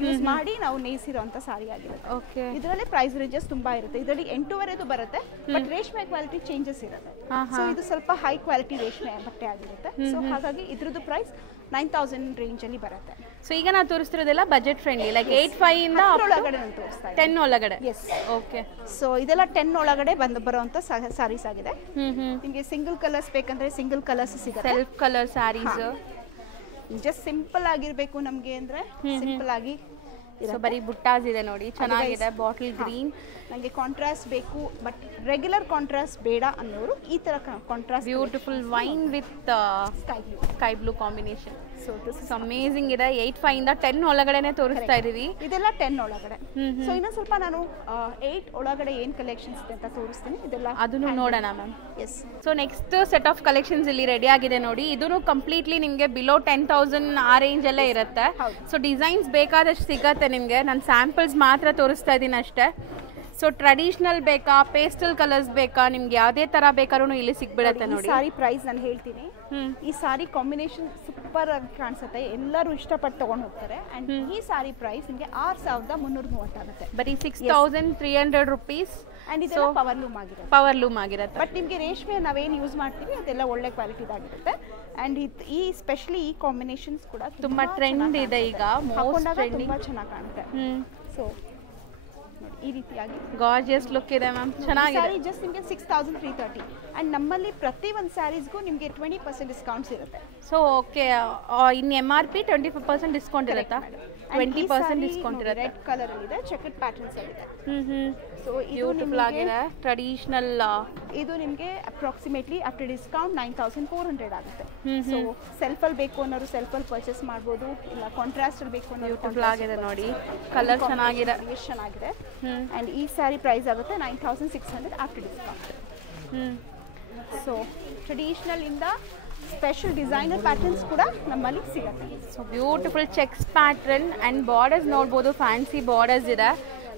ಯೂಸ್ ಮಾಡಿ ನಾವು ನೇಯಿಸಿರೋಂಥ ಸಾರಿ ಆಗಿರುತ್ತೆ. ಓಕೆ. ಇದರಲ್ಲಿ ಪ್ರೈಸ್ ರೇಂಜಸ್ ತುಂಬಾ ಇರುತ್ತೆ. ಇದರಲ್ಲಿ 8,500 ಬರುತ್ತೆ, ಬಟ್ ರೇಷ್ಮೆ ಕ್ವಾಲಿಟಿ ಚೇಂಜಸ್ ಇರುತ್ತೆ. ಸೊ ಇದು ಸ್ವಲ್ಪ ಹೈ ಕ್ವಾಲಿಟಿ ರೇಷ್ಮೆ ಬಟ್ಟೆ ಆಗಿರುತ್ತೆ. ಸೊ ಹಾಗಾಗಿ ಇದ್ರದ್ದು ಪ್ರೈಸ್ 9,000 ರೇಂಜ್ ಅಲ್ಲಿ ಬರುತ್ತೆ. ಸೊ ಈಗ ನಾವು ತೋರಿಸ್ತಿರೋದೆಲ್ಲ ಬಜೆಟ್ ಫ್ರೆಂಡ್ಲಿ, ಲೈಕ್ 8,500 ಇಂದ ಒಳಗಡೆ ನಾನು ತೋರಿಸ್ತಾ ಇದ್ದೀನಿ. 10 ಒಳಗಡೆ. ಎಸ್. ಓಕೆ. ಸೊ ಇದೆಲ್ಲ 10 ಒಳಗಡೆ ಬರುವಂತ ಸಾರೀಸ್ ಆಗಿದೆ. ನಿಮಗೆ ಸಿಂಗಲ್ ಕಲರ್ಸ್ ಬೇಕಂದ್ರೆ ಸಿಂಗಲ್ ಕಲರ್ಸ್ ಸಿಗುತ್ತೆ. Self colour saris. Just simple ಆಗಿರಬೇಕು ನಮಗೆ ಅಂದ್ರೆ ಸಿಂಪಲ್ ಆಗಿ. ಸೊ ಬರೀ ಬುಟ್ಟಾಸ್ ಇದೆ ನೋಡಿ, ಚೆನ್ನಾಗಿದೆ. Bottle green. ನನಗೆ ಕಾಂಟ್ರಾಸ್ಟ್ ಬೇಕು ಬಟ್ ರೆಗ್ಯುಲರ್ ಕಾಂಟ್ರಾಸ್ಟ್ ಬೇಡ ಅನ್ನೋರು ಈ ತರ contrast. Beautiful wine with sky blue combination. So this is amazing ಇದೆ. 8,500 ಇಂದ 10 ಒಳಗಡೆನೆ ತೋರಿಸ್ತಾ ಇದೀವಿ. ಇದೆಲ್ಲ 10 ಒಳಗಡೆ. ಸೊ ಇನ್ನೊಂದು ಸ್ವಲ್ಪ ನಾನು 8 ಒಳಗಡೆ ಏನು ಕಲೆಕ್ಷನ್ಸ್ ಇದೆ ಅಂತ ತೋರಿಸ್ತೀನಿ. ಇದೆಲ್ಲ ಅದನ್ನು ನೋಡೋಣ ma'am. Yes. So next set of collections ಇಲ್ಲಿ ರೆಡಿ ಆಗಿದೆ ನೋಡಿ. ಇದನ್ನು ಕಂಪ್ಲೀಟ್ಲಿ ನಿಮಗೆ ಬಿಲೋ 10,000 ಆ ರೇಂಜ್ ಅಲ್ಲೇ ಇರುತ್ತೆ. ಸೊ ಡಿಸೈನ್ಸ್ ಬೇಕಾದಷ್ಟು ಸಿಗತ್ತೆ ನಿಮಗೆ. ನಾನು ಸ್ಯಾಂಪಲ್ಸ್ ಮಾತ್ರ ತೋರಿಸ್ತಾ ಇದ್ದೀನಿ ಅಷ್ಟೇ. ಸೊ ಟ್ರೆಡಿಷನಲ್ ಬೇಕಾ, ಪೇಸ್ಟಲ್ ಕಲರ್ಸ್ ಬೇಕಾ, ನಿಮ್ಗೆ ಯಾವುದೇ ತರ ಬೇಕಾದ್ರೂ ಇಲ್ಲಿ ಸಿಗ್ಬಿಡತ್ತೆ ನೋಡಿ. ಸಾರಿ ಪ್ರೈಸ್ ನಾನು ಹೇಳ್ತೀನಿ. ಈ ಸಾರಿ ಕಾಂಬಿನೇಷನ್ ಸೂಪರ್ ಆಗಿ ಕಾಣಿಸುತ್ತೆ, ಎಲ್ಲರೂ ಇಷ್ಟಪಟ್ಟು ತಗೊಂಡು ಹೋಗ್ತಾರೆ. ಅಂಡ್ ಈ ಸಾರಿ ಪ್ರೈಸ್ ನಿಮಗೆ 6,330 ಆಗುತ್ತೆ. ಬರೀ 6,300 ರುಪೀಸ್. ಅಂಡ್ ಇದೆಲ್ಲ ಪವರ್ ಲೂಮ್ ಆಗಿರುತ್ತೆ. ಬಟ್ ನಿಮಗೆ ರೇಷ್ಮೆ ನಾವೇನು ಯೂಸ್ ಮಾಡ್ತೀವಿ ಅದೆಲ್ಲ ಒಳ್ಳೆ ಕ್ವಾಲಿಟಿದಾಗಿರುತ್ತೆ. ಅಂಡ್ ಈ ಸ್ಪೆಷಲಿ ಈ ಕಾಂಬಿನೇಷನ್ಸ್ ಕೂಡ ತುಂಬಾ ಟ್ರೆಂಡ್ ಇದೆ ಈಗ. ತುಂಬಾ ಚೆನ್ನಾಗಿ ಕಾಣುತ್ತೆ. ಸೊ ಈ ರೀತಿಯಾಗಿ ಗಾರ್ಜಿಯಸ್ ಲುಕ್ ಇದೆ ಮ್ಯಾಮ್, ಚೆನ್ನಾಗಿದೆ. ಸಾರಿ ಜಸ್ಟ್ ನಿಮಗೆ 6,330. ಅಂಡ್ ನಮ್ಮಲ್ಲಿ ಪ್ರತಿ ಒಂದು ಸ್ಯಾರೀಸ್ಗೂ ನಿಮಗೆ 20% ಡಿಸ್ಕೌಂಟ್ಸ್ ಇರುತ್ತೆ. ಸೊ ಓಕೆ, ಇನ್ MRP 25% ಡಿಸ್ಕೌಂಟ್ ಇರುತ್ತಾ? 20% ಡಿಸ್ಕೌಂಟ್ ಇರುತ್ತೆ. ರೆಡ್ ಕಲರ್ ಅಲ್ಲಿ ಇದೆ, ಚೆಕರ್ ಪ್ಯಾಟರ್ನ್ಸ್ ಅಲ್ಲಿ ಇದೆ. ಸೊ ಬ್ಯೂಟಿಫುಲ್ ಆಗಿದೆ, ಟ್ರೆಡಿಷನಲ್. ಇದು ನಿಮಗೆ ಅಪ್ರಾಕ್ಸಿಮೇಟ್ಲಿ ಆಫ್ಟರ್ ಡಿಸ್ಕೌಂಟ್ 9,400 ಆಗುತ್ತೆ. ಸೊ ಸೆಲ್ಫ್ ಅಲ್ಲಿ ಬೇಕು ಅನ್ನೋರು ಸೆಲ್ಫ್ ಅಲ್ಲಿ ಪರ್ಚೇಸ್ ಮಾಡಬಹುದು, ಇಲ್ಲ ಕಾಂಟ್ರಾಸ್ಟ್ ಅಲ್ಲಿ ಬೇಕು ಅನ್ನೋರು ಬ್ಯೂಟಿಫುಲ್ ಆಗಿದೆ ನೋಡಿ. ಕಲರ್ ಚೆನ್ನಾಗಿದೆ, ಚೆನ್ನಾಗಿದೆ. ಅಂಡ್ ಈ ಸ್ಯಾರಿ ಪ್ರೈಸ್ ಆಗುತ್ತೆ 9,600 ಆಫ್ಟರ್ ಡಿಸ್ಕೌಂಟ್. ಸೊ ಟ್ರೆಡಿಷನಲ್ ಇಂದ ಸ್ಪೆಷಲ್ ಡಿಸೈನರ್ ಪ್ಯಾಟರ್ನ್ಸ್ ಕೂಡ ನಮ್ಮಲ್ಲಿ ಸಿಗುತ್ತೆ. So beautiful cheques pattern and borders ನೋಡ್ಬೋದು, ಫ್ಯಾನ್ಸಿ ಬಾರ್ಡರ್ಸ್ ಇದೆ.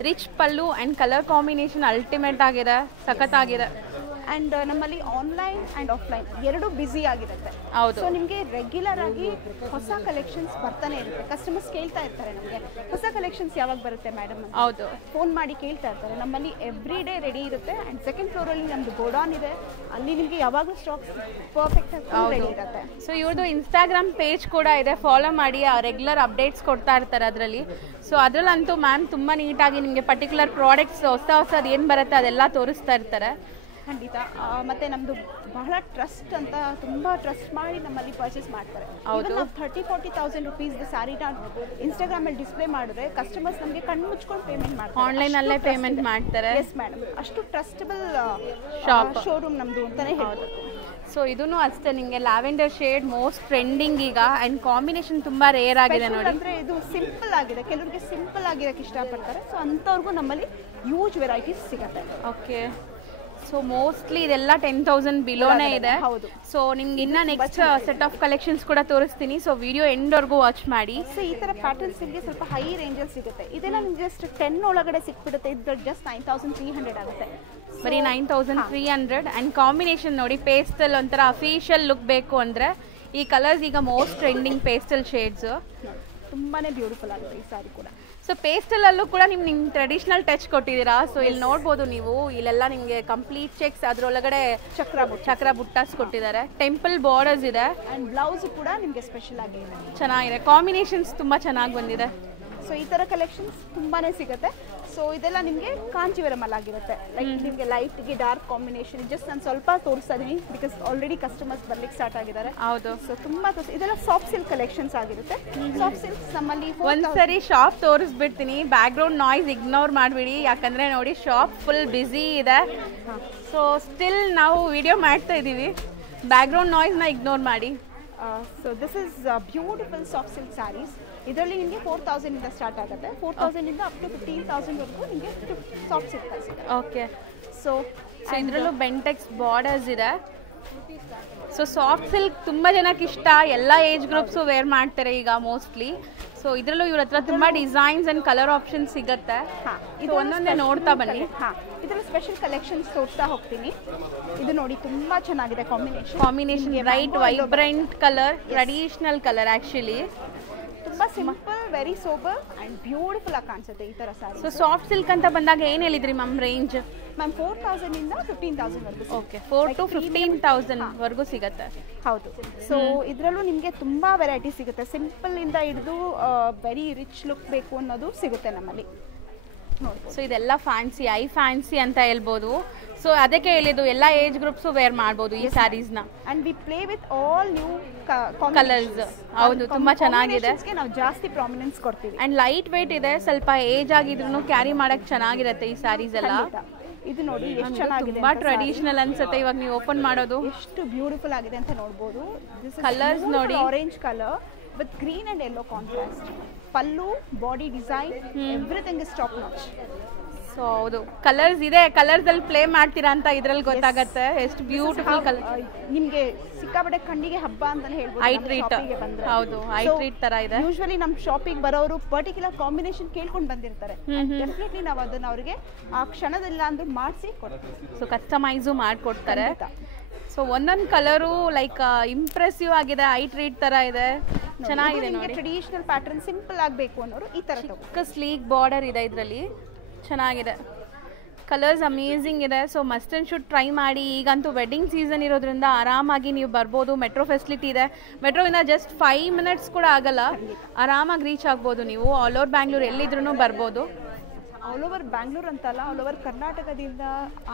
Rich pallu and colour combination ultimate ಆಗಿದೆ, ಸಖತ್ತಾಗಿದೆ. ಆ್ಯಂಡ್ ನಮ್ಮಲ್ಲಿ ಆನ್ಲೈನ್ ಆ್ಯಂಡ್ ಆಫ್ಲೈನ್ ಎರಡೂ ಬ್ಯುಸಿ ಆಗಿರುತ್ತೆ. ಹೌದು. ಸೊ ನಿಮಗೆ ರೆಗ್ಯುಲರ್ ಆಗಿ ಹೊಸ ಕಲೆಕ್ಷನ್ಸ್ ಬರ್ತಾನೆ ಇರುತ್ತೆ. ಕಸ್ಟಮರ್ಸ್ ಕೇಳ್ತಾ ಇರ್ತಾರೆ ನಮಗೆ ಹೊಸ ಕಲೆಕ್ಷನ್ಸ್ ಯಾವಾಗ ಬರುತ್ತೆ ಮೇಡಮ್ ಅಂತ. ಹೌದು. ಫೋನ್ ಮಾಡಿ ಕೇಳ್ತಾ ಇರ್ತಾರೆ. ನಮ್ಮಲ್ಲಿ ಎವ್ರಿ ಡೇ ರೆಡಿ ಇರುತ್ತೆ. ಆ್ಯಂಡ್ ಸೆಕೆಂಡ್ ಫ್ಲೋರಲ್ಲಿ ನಮ್ಮದು ಗೋಡಾನ್ ಇದೆ, ಅಲ್ಲಿ ನಿಮಗೆ ಯಾವಾಗಲೂ ಸ್ಟಾಕ್ ಪರ್ಫೆಕ್ಟ್ ಆಗಿ ರೆಡಿ ಇರುತ್ತೆ. ಸೊ ಇವ್ರದ್ದು ಇನ್ಸ್ಟಾಗ್ರಾಮ್ ಪೇಜ್ ಕೂಡ ಇದೆ, ಫಾಲೋ ಮಾಡಿ, ರೆಗ್ಯುಲರ್ ಅಪ್ಡೇಟ್ಸ್ ಕೊಡ್ತಾ ಇರ್ತಾರೆ ಅದರಲ್ಲಿ. ಸೊ ಅದರಲ್ಲಂತೂ ಮ್ಯಾಮ್ ತುಂಬ ನೀಟಾಗಿ ನಿಮಗೆ ಪರ್ಟಿಕ್ಯುಲರ್ ಪ್ರಾಡಕ್ಟ್ಸ್ ಹೊಸದು ಏನು ಬರುತ್ತೆ ಅದೆಲ್ಲ ತೋರಿಸ್ತಾ ಇರ್ತಾರೆ. ಖಂಡಿತ. ಮತ್ತು ನಮ್ಮದು ಬಹಳ ಟ್ರಸ್ಟ್ ಅಂತ, ತುಂಬ ಟ್ರಸ್ಟ್ ಮಾಡಿ ನಮ್ಮಲ್ಲಿ ಪರ್ಚೇಸ್ ಮಾಡ್ತಾರೆ. ಹೌದು. ನಾವು 30,000-40,000 ರುಪೀಸ್ದು ಸ್ಯಾರಿನ ಇನ್ಸ್ಟಾಗ್ರಾಮಲ್ಲಿ ಡಿಸ್ಪ್ಲೇ ಮಾಡಿದ್ರೆ ಕಸ್ಟಮರ್ಸ್ ನಮಗೆ ಕಣ್ಣು ಮುಚ್ಕೊಂಡು ಪೇಮೆಂಟ್ ಮಾಡ್ತಾರೆ. ಆನ್ಲೈನಲ್ಲೇ ಪೇಮೆಂಟ್ ಮಾಡ್ತಾರೆ. ಎಸ್ ಮೇಡಮ್, ಅಷ್ಟು ಟ್ರಸ್ಟಬಲ್ ಶಾಪ್ ಶೋರೂಮ್ ನಮ್ಮದು ಅಂತಲೇ ಹೇಳ್ಬೋದು. ಸೊ ಇದೂ ಅಷ್ಟೇ, ನಿಮಗೆ ಲ್ಯಾವೆಂಡರ್ ಶೇಡ್ ಮೋಸ್ಟ್ ಟ್ರೆಂಡಿಂಗ್ ಈಗ, ಆ್ಯಂಡ್ ಕಾಂಬಿನೇಷನ್ ತುಂಬ ರೇರ್ ಆಗಿದೆ ನೋಡಿ. ಅಂದರೆ ಇದು ಸಿಂಪಲ್ ಆಗಿದೆ, ಕೆಲವರಿಗೆ ಸಿಂಪಲ್ ಆಗಿರೋಕ್ಕೆ ಇಷ್ಟಪಡ್ತಾರೆ. ಸೊ ಅಂಥವ್ರಿಗೂ ನಮ್ಮಲ್ಲಿ ಯೂಜ್ ವೆರೈಟೀಸ್ ಸಿಗುತ್ತೆ. ಓಕೆ. ಸೊ ಮೋಸ್ಟ್ಲಿ ಇದೆಲ್ಲ 10,000 ಬಿಲೋನೇ ಇದೆ. ಹೌದು. ಸೊ ನಿಮ್ಗೆ ಇನ್ನ ನೆಕ್ಸ್ಟ್ ಸೆಟ್ ಆಫ್ ಕಲೆಕ್ಷನ್ಸ್ ಕೂಡ ತೋರಿಸ್ತೀನಿ. ಸೊ ವಿಡಿಯೋ ಎಂಡ್ವರೆಗೂ ವಾಚ್ ಮಾಡಿ. ಸೊ ಈ ಥರ ಪ್ಯಾಟರ್ನ್ಸ್ ನಿಮಗೆ ಸ್ವಲ್ಪ ಹೈ ರೇಂಜಲ್ಲಿ ಸಿಗುತ್ತೆ. ಇದೆಲ್ಲ ನಿಮ್ಗೆ ಜಸ್ಟ್ 10 ಒಳಗಡೆ ಸಿಕ್ಬಿಡುತ್ತೆ. ಇದು ಜಸ್ಟ್ 9,300 ಆಗುತ್ತೆ. ಬರೀ 9,300. ಆ್ಯಂಡ್ ಕಾಂಬಿನೇಷನ್ ನೋಡಿ, ಪೇಸ್ಟಲ್ ಒಂಥರ ಅಫಿಷಿಯಲ್ ಲುಕ್ ಬೇಕು ಅಂದರೆ ಈ ಕಲರ್ಸ್ ಈಗ ಮೋಸ್ಟ್ ಟ್ರೆಂಡಿಂಗ್ ಪೇಸ್ಟಲ್ ಶೇಡ್ಸ್. ತುಂಬಾ ಬ್ಯೂಟಿಫುಲ್ ಆಗುತ್ತೆ ಈ ಸಾರಿ ಕೂಡ. ಸೊ ಪೇಸ್ಟಲಲ್ಲೂ ಕೂಡ ನಿಮ್ಮ ಟ್ರೆಡಿಷ್ನಲ್ ಟಚ್ ಕೊಟ್ಟಿದ್ದೀರಾ. ಸೊ ಇಲ್ಲಿ ನೋಡ್ಬೋದು ನೀವು, ಇಲ್ಲೆಲ್ಲ ನಿಮಗೆ ಕಂಪ್ಲೀಟ್ ಚೆಕ್ಸ್, ಅದರೊಳಗಡೆ ಚಕ್ರ ಬುಟ್ಟಾಸ್ ಕೊಟ್ಟಿದ್ದಾರೆ. ಟೆಂಪಲ್ ಬಾರ್ಡರ್ಸ್ ಇದೆ. ಆ್ಯಂಡ್ ಬ್ಲೌಸ್ ಕೂಡ ನಿಮಗೆ ಸ್ಪೆಷಲ್ ಆಗಿದೆ, ಚೆನ್ನಾಗಿದೆ. ಕಾಂಬಿನೇಷನ್ಸ್ ತುಂಬ ಚೆನ್ನಾಗಿ ಬಂದಿದೆ. ಸೊ ಈ ಥರ ಕಲೆಕ್ಷನ್ಸ್ ತುಂಬಾ ಸಿಗುತ್ತೆ. ಸೊ ಇದೆಲ್ಲ ನಿಮಗೆ ಕಾಂಚಿವರಮಲ್ಲಿ ಆಗಿರುತ್ತೆ. ಲೈಕ್ ನಿಮಗೆ ಲೈಟ್ಗೆ ಡಾರ್ಕ್ ಕಾಂಬಿನೇಷನ್. ಜಸ್ಟ್ ನಾನು ಸ್ವಲ್ಪ ತೋರಿಸ್ತಾ ಇದ್ದೀನಿ ಬಿಕಾಸ್ ಆಲ್ರೆಡಿ ಕಸ್ಟಮರ್ಸ್ ಬರ್ಲಿಕ್ಕೆ ಸ್ಟಾರ್ಟ್ ಆಗಿದ್ದಾರೆ. ಹೌದು. ಸೊ ತುಂಬ ಇದೆಲ್ಲ ಸಾಫ್ಟ್ ಸಿಲ್ಕ್ ಕಲೆಕ್ಷನ್ಸ್ ಆಗಿರುತ್ತೆ. ಸಾಫ್ಟ್ ಸಿಲ್ಕ್ಸ್ ನಮ್ಮಲ್ಲಿ ಒಂದ್ಸರಿ ಶಾಪ್ ತೋರಿಸ್ಬಿಡ್ತೀನಿ, ಬ್ಯಾಕ್ ಗ್ರೌಂಡ್ ನಾಯ್ಸ್ ಇಗ್ನೋರ್ ಮಾಡಿಬಿಡಿ, ಯಾಕಂದರೆ ನೋಡಿ ಶಾಪ್ ಫುಲ್ ಬ್ಯುಸಿ ಇದೆ. ಸೊ ಸ್ಟಿಲ್ ನಾವು ವಿಡಿಯೋ ಮಾಡ್ತಾ ಇದ್ದೀವಿ, ಬ್ಯಾಕ್ ಗ್ರೌಂಡ್ ನಾಯ್ಸ್ನ ಇಗ್ನೋರ್ ಮಾಡಿ. So this is beautiful soft silk sarees. ಇದರಲ್ಲಿ ನಿಮಗೆ 4,000 ಇಂದ ಸ್ಟಾರ್ಟ್ ಆಗುತ್ತೆ. 4,000 ಇಂದ ಅಪ್ ಟು 15,000 ವರೆಗೂ ನಿಮಗೆ ಸಾಫ್ಟ್ ಸಿಲ್ಕ್ ಸಿಗುತ್ತೆ. ಓಕೆ. ಸೊ ಇದರಲ್ಲೂ ಬೆಂಟೆಕ್ಸ್ ಬಾರ್ಡರ್ಸ್ ಇದೆ. ಸೊ ಸಾಫ್ಟ್ ಸಿಲ್ಕ್ ತುಂಬ ಜನಕ್ಕೆ ಇಷ್ಟ, ಎಲ್ಲ ಏಜ್ ಗ್ರೂಪ್ಸು ವೇರ್ ಮಾಡ್ತಾರೆ ಈಗ ಮೋಸ್ಟ್ಲಿ. ಸೊ ಇದರಲ್ಲೂ ಇವ್ರ ಹತ್ರ ತುಂಬ ಡಿಸೈನ್ಸ್ ಆ್ಯಂಡ್ ಕಲರ್ ಆಪ್ಷನ್ಸ್ ಸಿಗುತ್ತೆ. ಇದು ಒಂದೊಂದೇ ನೋಡ್ತಾ ಬನ್ನಿ. ಇದರಲ್ಲಿ ಸ್ಪೆಷಲ್ ಕಲೆಕ್ಷನ್ಸ್ ತೋರಿಸ್ತಾ ಹೋಗ್ತೀನಿ. ಇದು ನೋಡಿ ತುಂಬ ಚೆನ್ನಾಗಿದೆ combination bright vibrant colour, traditional colour actually. ತುಂಬ simple, very sober and beautiful ಆಗಿ ಕಾಣಿಸುತ್ತೆ ಈ ಥರ ಸ್ಯಾರಿ. ಸೊ ಸಾಫ್ಟ್ ಸಿಲ್ಕ್ ಅಂತ ಬಂದಾಗ ಏನು ಹೇಳಿದ್ರಿ ಮ್ಯಾಮ್ ರೇಂಜ್? ಮ್ಯಾಮ್ 4,000 ಇಂದ 15,000 ವರೆಗೂ. ಓಕೆ, 4,000 to 15,000 ವರೆಗೂ ಸಿಗುತ್ತೆ. ಹೌದು. ಸೊ ಇದರಲ್ಲೂ ನಿಮಗೆ ತುಂಬ ವೆರೈಟಿ ಸಿಗುತ್ತೆ. ಸಿಂಪಲ್ ಇಂದ ಹಿಡಿದು ವೆರಿ ರಿಚ್ ಲುಕ್ ಬೇಕು ಅನ್ನೋದು ಸಿಗುತ್ತೆ ನಮ್ಮಲ್ಲಿ. ಸೊ ಇದೆಲ್ಲ ಫ್ಯಾನ್ಸಿ, ಫ್ಯಾನ್ಸಿ ಅಂತ ಹೇಳ್ಬೋದು. ಸೊ ಅದಕ್ಕೆ ಹೇಳಿದ್ದು ಎಲ್ಲ ಏಜ್ ಗ್ರೂಪ್ಸು ವೇರ್ ಮಾಡ್ಬೋದು ಈ ಸ್ಯಾರೀಸ್ನ. And we play with all new colours. ಹೌದು, ತುಂಬಾ ಚೆನ್ನಾಗಿದೆ. ನಾವು ಜಾಸ್ತಿ ಪ್ರಾಮಿನೆನ್ಸ್ ಕೊಡ್ತೀವಿ. ಅಂಡ್ ಲೈಟ್ ವೇಟ್ ಇದೆ, ಸ್ವಲ್ಪ ಏಜ್ ಆಗಿದ್ರು ಕ್ಯಾರಿ ಮಾಡಕ್ ಚೆನ್ನಾಗಿರುತ್ತೆ ಈ ಸ್ಯಾರೀಸ್ ಎಲ್ಲ. ಇದು ನೋಡಿ ಎಷ್ಟು ಚೆನ್ನಾಗಿದೆ, ತುಂಬಾ ಟ್ರೆಡಿಷನಲ್ ಅನ್ಸುತ್ತೆ. ಇವಾಗ ನೀವು ಓಪನ್ ಮಾಡೋದು ಎಷ್ಟು ಬ್ಯೂಟಿಫುಲ್ ಆಗಿದೆ ಅಂತ ನೋಡ್ಬೋದು. ಕಲರ್ಸ್ ನೋಡಿ, orange colour with green and yellow contrast. Pallu, body design, everything is top notch. So ಹೌದು, ಕಲರ್ಸ್ ಇದೆ, ಕಲರ್ಸ್ ಅಲ್ಲಿ ಪ್ಲೇ ಮಾಡ್ತೀರಾ ಅಂತ ಇದ್ರಲ್ಲಿ ಗೊತ್ತಾಗತ್ತೆ ಎಷ್ಟು ಬ್ಯೂಟಿಫುಲ್ ಕಲರ್. ನಿಮಗೆ ಸಿಕ್ಕಾಪಟ್ಟೆ ಕಣ್ಣಿಗೆ ಹಬ್ಬ ಅಂತಾನೆ ಹೇಳ್ಬೋದು. I treat. ಹೌದು, ಐ ಟ್ರೀಟ್ ತರ ಇದೆ. ಯೂಶುವಲಿ ನಮ್ಮ ಶಾಪಿಗೆ ಬರೋರು ಪರ್ಟಿಕ್ಯುಲರ್ ಕಾಂಬಿನೇಷನ್ ಕೇಳ್ಕೊಂಡು ಬಂದಿರ್ತಾರೆ. ಡೆಫಿನೆಟ್ಲಿ ನಾವು ಅದನ್ನ ಅವರಿಗೆ ಆ ಕ್ಷಣದಲ್ಲ ಅಂದ್ರೆ ಮಾಡಿಸಿ ಕೊಡ್ತೀವಿ. ಸೊ ಕಸ್ಟಮೈಸು ಮಾಡಿಕೊಡ್ತಾರೆ. ಸೊ ಒಂದೊಂದು ಕಲರು ಲೈಕ್ ಇಂಪ್ರೆಸಿವ್ ಆಗಿದೆ, ಐ ಟ್ರೀಟ್ ತರ ಇದೆ, ಚೆನ್ನಾಗಿದೆ ನೋಡಿ. ಟ್ರೆಡಿಷನಲ್ ಪ್ಯಾಟರ್ನ್ ಸಿಂಪಲ್ ಆಗಬೇಕು ಅನ್ನೋರು ಈ ತರ ಚಿಕ್ಕ ಸ್ಲೀಕ್ ಬಾರ್ಡರ್ ಇದೆ ಇದರಲ್ಲಿ, ಚೆನ್ನಾಗಿದೆ. ಕಲರ್ಸ್ ಅಮೇಝಿಂಗ್ ಇದೆ. So must and should try ಮಾಡಿ. ಈಗಂತೂ ವೆಡ್ಡಿಂಗ್ ಸೀಸನ್ ಇರೋದ್ರಿಂದ ಆರಾಮಾಗಿ ನೀವು ಬರ್ಬೋದು. ಮೆಟ್ರೋ ಫೆಸಿಲಿಟಿ ಇದೆ. ಮೆಟ್ರೋಯಿಂದ ಜಸ್ಟ್ 5 minutes ಕೂಡ ಆಗಲ್ಲ, ಆರಾಮಾಗಿ ರೀಚ್ ಆಗ್ಬೋದು ನೀವು. ಆಲ್ ಓವರ್ ಬ್ಯಾಂಗ್ಳೂರ್ ಎಲ್ಲಿದ್ರೂ ಬರ್ಬೋದು. ಆಲ್ ಓವರ್ ಬ್ಯಾಂಗ್ಳೂರ್ ಅಂತಲ್ಲ, ಆಲ್ ಓವರ್ ಕರ್ನಾಟಕದಿಂದ,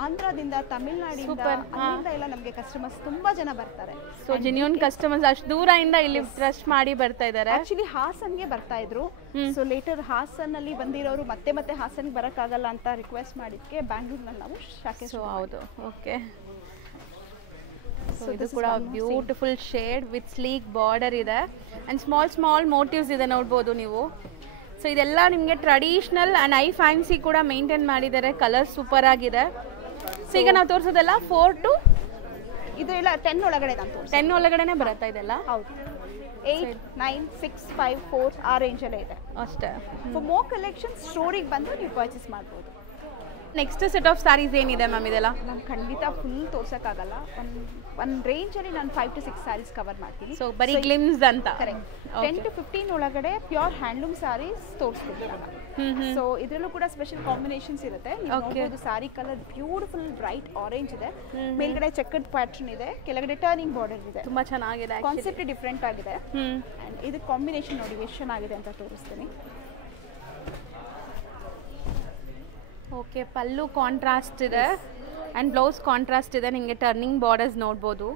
ಆಂಧ್ರದಿಂದ, ತಮಿಳ್ನಾಡಿಂದ ಎಲ್ಲ ನಮಗೆ ಕಸ್ಟಮರ್ಸ್ ತುಂಬಾ ಜನ ಬರ್ತಾರೆ. ಸೊ ಜೆನ್ಯೂನ್ ಕಸ್ಟಮರ್ಸ್ ಅಷ್ಟು ದೂರದಿಂದ ಇಲ್ಲಿ ಟ್ರಸ್ಟ್ ಮಾಡಿ ಬರ್ತಾ ಇದ್ದಾರೆ. ಆಕ್ಚುಲಿ ಹಾಸನ್ಗೆ ಬರ್ತಾ ಇದ್ರು. ಸೊ ಲೇಟರ್ ಹಾಸನ್ ಅಲ್ಲಿ ಬಂದಿರೋರು ಮತ್ತೆ ಹಾಸನ್ಗೆ ಬರಕ್ಕಾಗಲ್ಲ ಅಂತ ರಿಕ್ವೆಸ್ಟ್ ಮಾಡಿದ್ಕೆ ಬ್ಯಾಂಗ್ಳೂರ್ನಲ್ಲಿ ನಾವು ಶಾಖೆ. ಸೊ ಹೌದು, ಓಕೆ. ಸೊ ಇದು ಕೂಡ beautiful shade with sleek border ಇದೆ ಅಂಡ್ ಸ್ಮಾಲ್ ಮೋಟಿವ್ಸ್ ಇದೆ, ನೋಡ್ಬೋದು ನೀವು. ಸೊ ಇದೆಲ್ಲ ನಿಮಗೆ ಟ್ರೆಡಿಷನಲ್ ಆ್ಯಂಡ್ ಐ ಫ್ಯಾನ್ಸಿ ಕೂಡ ಮೇಂಟೈನ್ ಮಾಡಿದ್ದಾರೆ. ಕಲರ್ ಸೂಪರ್ ಆಗಿದೆ. ಸೊ ಈಗ ನಾವು ತೋರಿಸೋದೆಲ್ಲ 4 to ಇದೆಲ್ಲ 10 ಒಳಗಡೆ ನಾನು ತೋರಿಸ್ತೀನಿ. 10 ಒಳಗಡೆನೆ ಬರುತ್ತಾ ಇದೆಲ್ಲ? ಹೌದು. 8, 9, 6, 5, 4 ಆ ರೇಂಜಲ್ಲೇ ಇದೆ ಅಷ್ಟೇ. ಫಾರ್ ಮೋರ್ ಕಲೆಕ್ಷನ್ ಸ್ಟೋರಿಗೆ ಬಂದು ನೀವು ಪರ್ಚೇಸ್ ಮಾಡ್ಬೋದು. ನೆಕ್ಸ್ಟ್ ಸೆಟ್ ಆಫ್ ಸ್ಯಾರೀಸ್ ಏನಿದೆ ಮ್ಯಾಮ್ ಇದೆಲ್ಲ? ನಾನು ಖಂಡಿತ ಫುಲ್ ತೋರ್ಸೋಕ್ಕಾಗಲ್ಲ. ಒಂದು ರೇಂಜಲ್ಲಿ ನಾನು 5 to 6 ಸ್ಯಾರೀಸ್ ಕವರ್ ಮಾಡ್ತೀನಿ. ಸೊ ಬರೀ ಗ್ಲಿಮ್ಸ್ ಅಂತ. ಕರೆಕ್ಟ್. 10 to 15 ಒಳಗಡೆ ಪ್ಯೂರ್ ಹ್ಯಾಂಡ್ಲೂಮ್ ಸ್ಯಾರೀಸ್ ತೋರಿಸ್ತೀನಿ ನಾನು. ಸೊ ಇದರಲ್ಲೂ ಕೂಡ ಸ್ಪೆಷಲ್ ಕಾಂಬಿನೇಷನ್ಸ್ ಇರುತ್ತೆ. ನೀವು ಸಾರಿ ಕಲರ್ ಬ್ಯೂಟಿಫುಲ್ ಬ್ರೈಟ್ ಆರೆಂಜ್ ಇದೆ, ಮೇಲ್ಗಡೆ ಚೆಕರ್ಡ್ ಪ್ಯಾಟರ್ನ್ ಇದೆ, ಕೆಳಗಡೆ ಟರ್ನಿಂಗ್ ಬಾರ್ಡರ್ ಇದೆ. ತುಂಬಾ ಚೆನ್ನಾಗಿದೆ, ಕಾನ್ಸೆಪ್ಟ್ ಡಿಫ್ರೆಂಟ್ ಆಗಿದೆ. ಅಂಡ್ ಇದು ಕಾಂಬಿನೇಷನ್ ನೋಡಿ ಎಷ್ಟು ಚೆನ್ನಾಗಿದೆ ಅಂತ ತೋರಿಸ್ತೀನಿ. ಓಕೆ, ಪಲ್ಲು ಕಾಂಟ್ರಾಸ್ಟ್ ಇದೆ ಆ್ಯಂಡ್ ಬ್ಲೌಸ್ ಕಾಂಟ್ರಾಸ್ಟ್ ಇದೆ. ನಿಮಗೆ ಟರ್ನಿಂಗ್ ಬಾರ್ಡರ್ಸ್ ನೋಡ್ಬೋದು.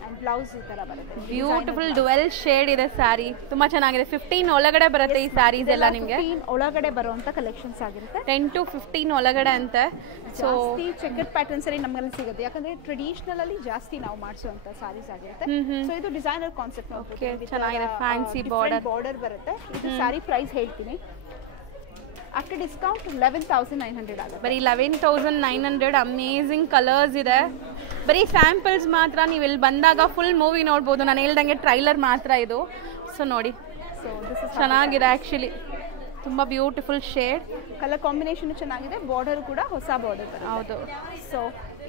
ಆ್ಯಂಡ್ ಬ್ಲೌಸ್ ಈ ಥರ ಬರುತ್ತೆ. ಬ್ಯೂಟಿಫುಲ್ ಡುವೆಲ್ ಶೇಡ್ ಇದೆ ಸ್ಯಾರಿ, ತುಂಬ ಚೆನ್ನಾಗಿದೆ. 15 ಒಳಗಡೆ ಬರುತ್ತೆ ಈ ಸ್ಯಾರೀಸ್ ಎಲ್ಲ ನಿಮಗೆ. 15 ಒಳಗಡೆ ಬರುವಂಥ ಕಲೆಕ್ಷನ್ಸ್ ಆಗಿರುತ್ತೆ. 10 to 15 ಒಳಗಡೆ ಅಂತೆ. ಸೊ ಚೆಕರ್ಡ್ ಪ್ಯಾಟರ್ನ್ಸ್ ಅಲ್ಲಿ ನಮ್ಮಲ್ಲಿ ಸಿಗುತ್ತೆ, ಯಾಕಂದ್ರೆ ಟ್ರೆಡಿಷನಲ್ ಅಲ್ಲಿ ಜಾಸ್ತಿ ನಾವು ಮಾಡಿಸುವಂತ ಸಾರೀಸ್ ಆಗಿರುತ್ತೆ. ಸೊ ಇದು ಡಿಸೈನರ್ ಕಾನ್ಸೆಪ್ಟ್. ಓಕೆ, ಚೆನ್ನಾಗಿದೆ. ಫ್ಯಾನ್ಸಿ ಬಾರ್ಡರ್ ಬರುತ್ತೆ. ಇದು ಸಾರಿ ಪ್ರೈಸ್ ಹೇಳ್ತೀನಿ. ಆಫ್ಟರ್ ಡಿಸ್ಕೌಂಟ್ 11,900 ಆಗುತ್ತೆ. ಬರೀ 11,900. ಅಮೇಝಿಂಗ್ ಕಲರ್ಸ್ ಇದೆ. ಬರೀ ಸ್ಯಾಂಪಲ್ಸ್ ಮಾತ್ರ, ನೀವು ಇಲ್ಲಿ ಬಂದಾಗ ಫುಲ್ ಮೂವಿ ನೋಡ್ಬೋದು. ನಾನು ಹೇಳ್ದಂಗೆ ಟ್ರೈಲರ್ ಮಾತ್ರ ಇದು. ಸೊ ನೋಡಿ, ಸೊ ದಿಸ್ ಇಸ್ ಚೆನ್ನಾಗಿದೆ ಆ್ಯಕ್ಚುಲಿ. ತುಂಬ ಬ್ಯೂಟಿಫುಲ್ ಶೇಡ್, ಕಲರ್ ಕಾಂಬಿನೇಷನ್ ಚೆನ್ನಾಗಿದೆ. ಬಾರ್ಡರ್ ಕೂಡ ಹೊಸ ಬಾರ್ಡರ್ ಬರುತ್ತೆ. ಹೌದು. ಸೊ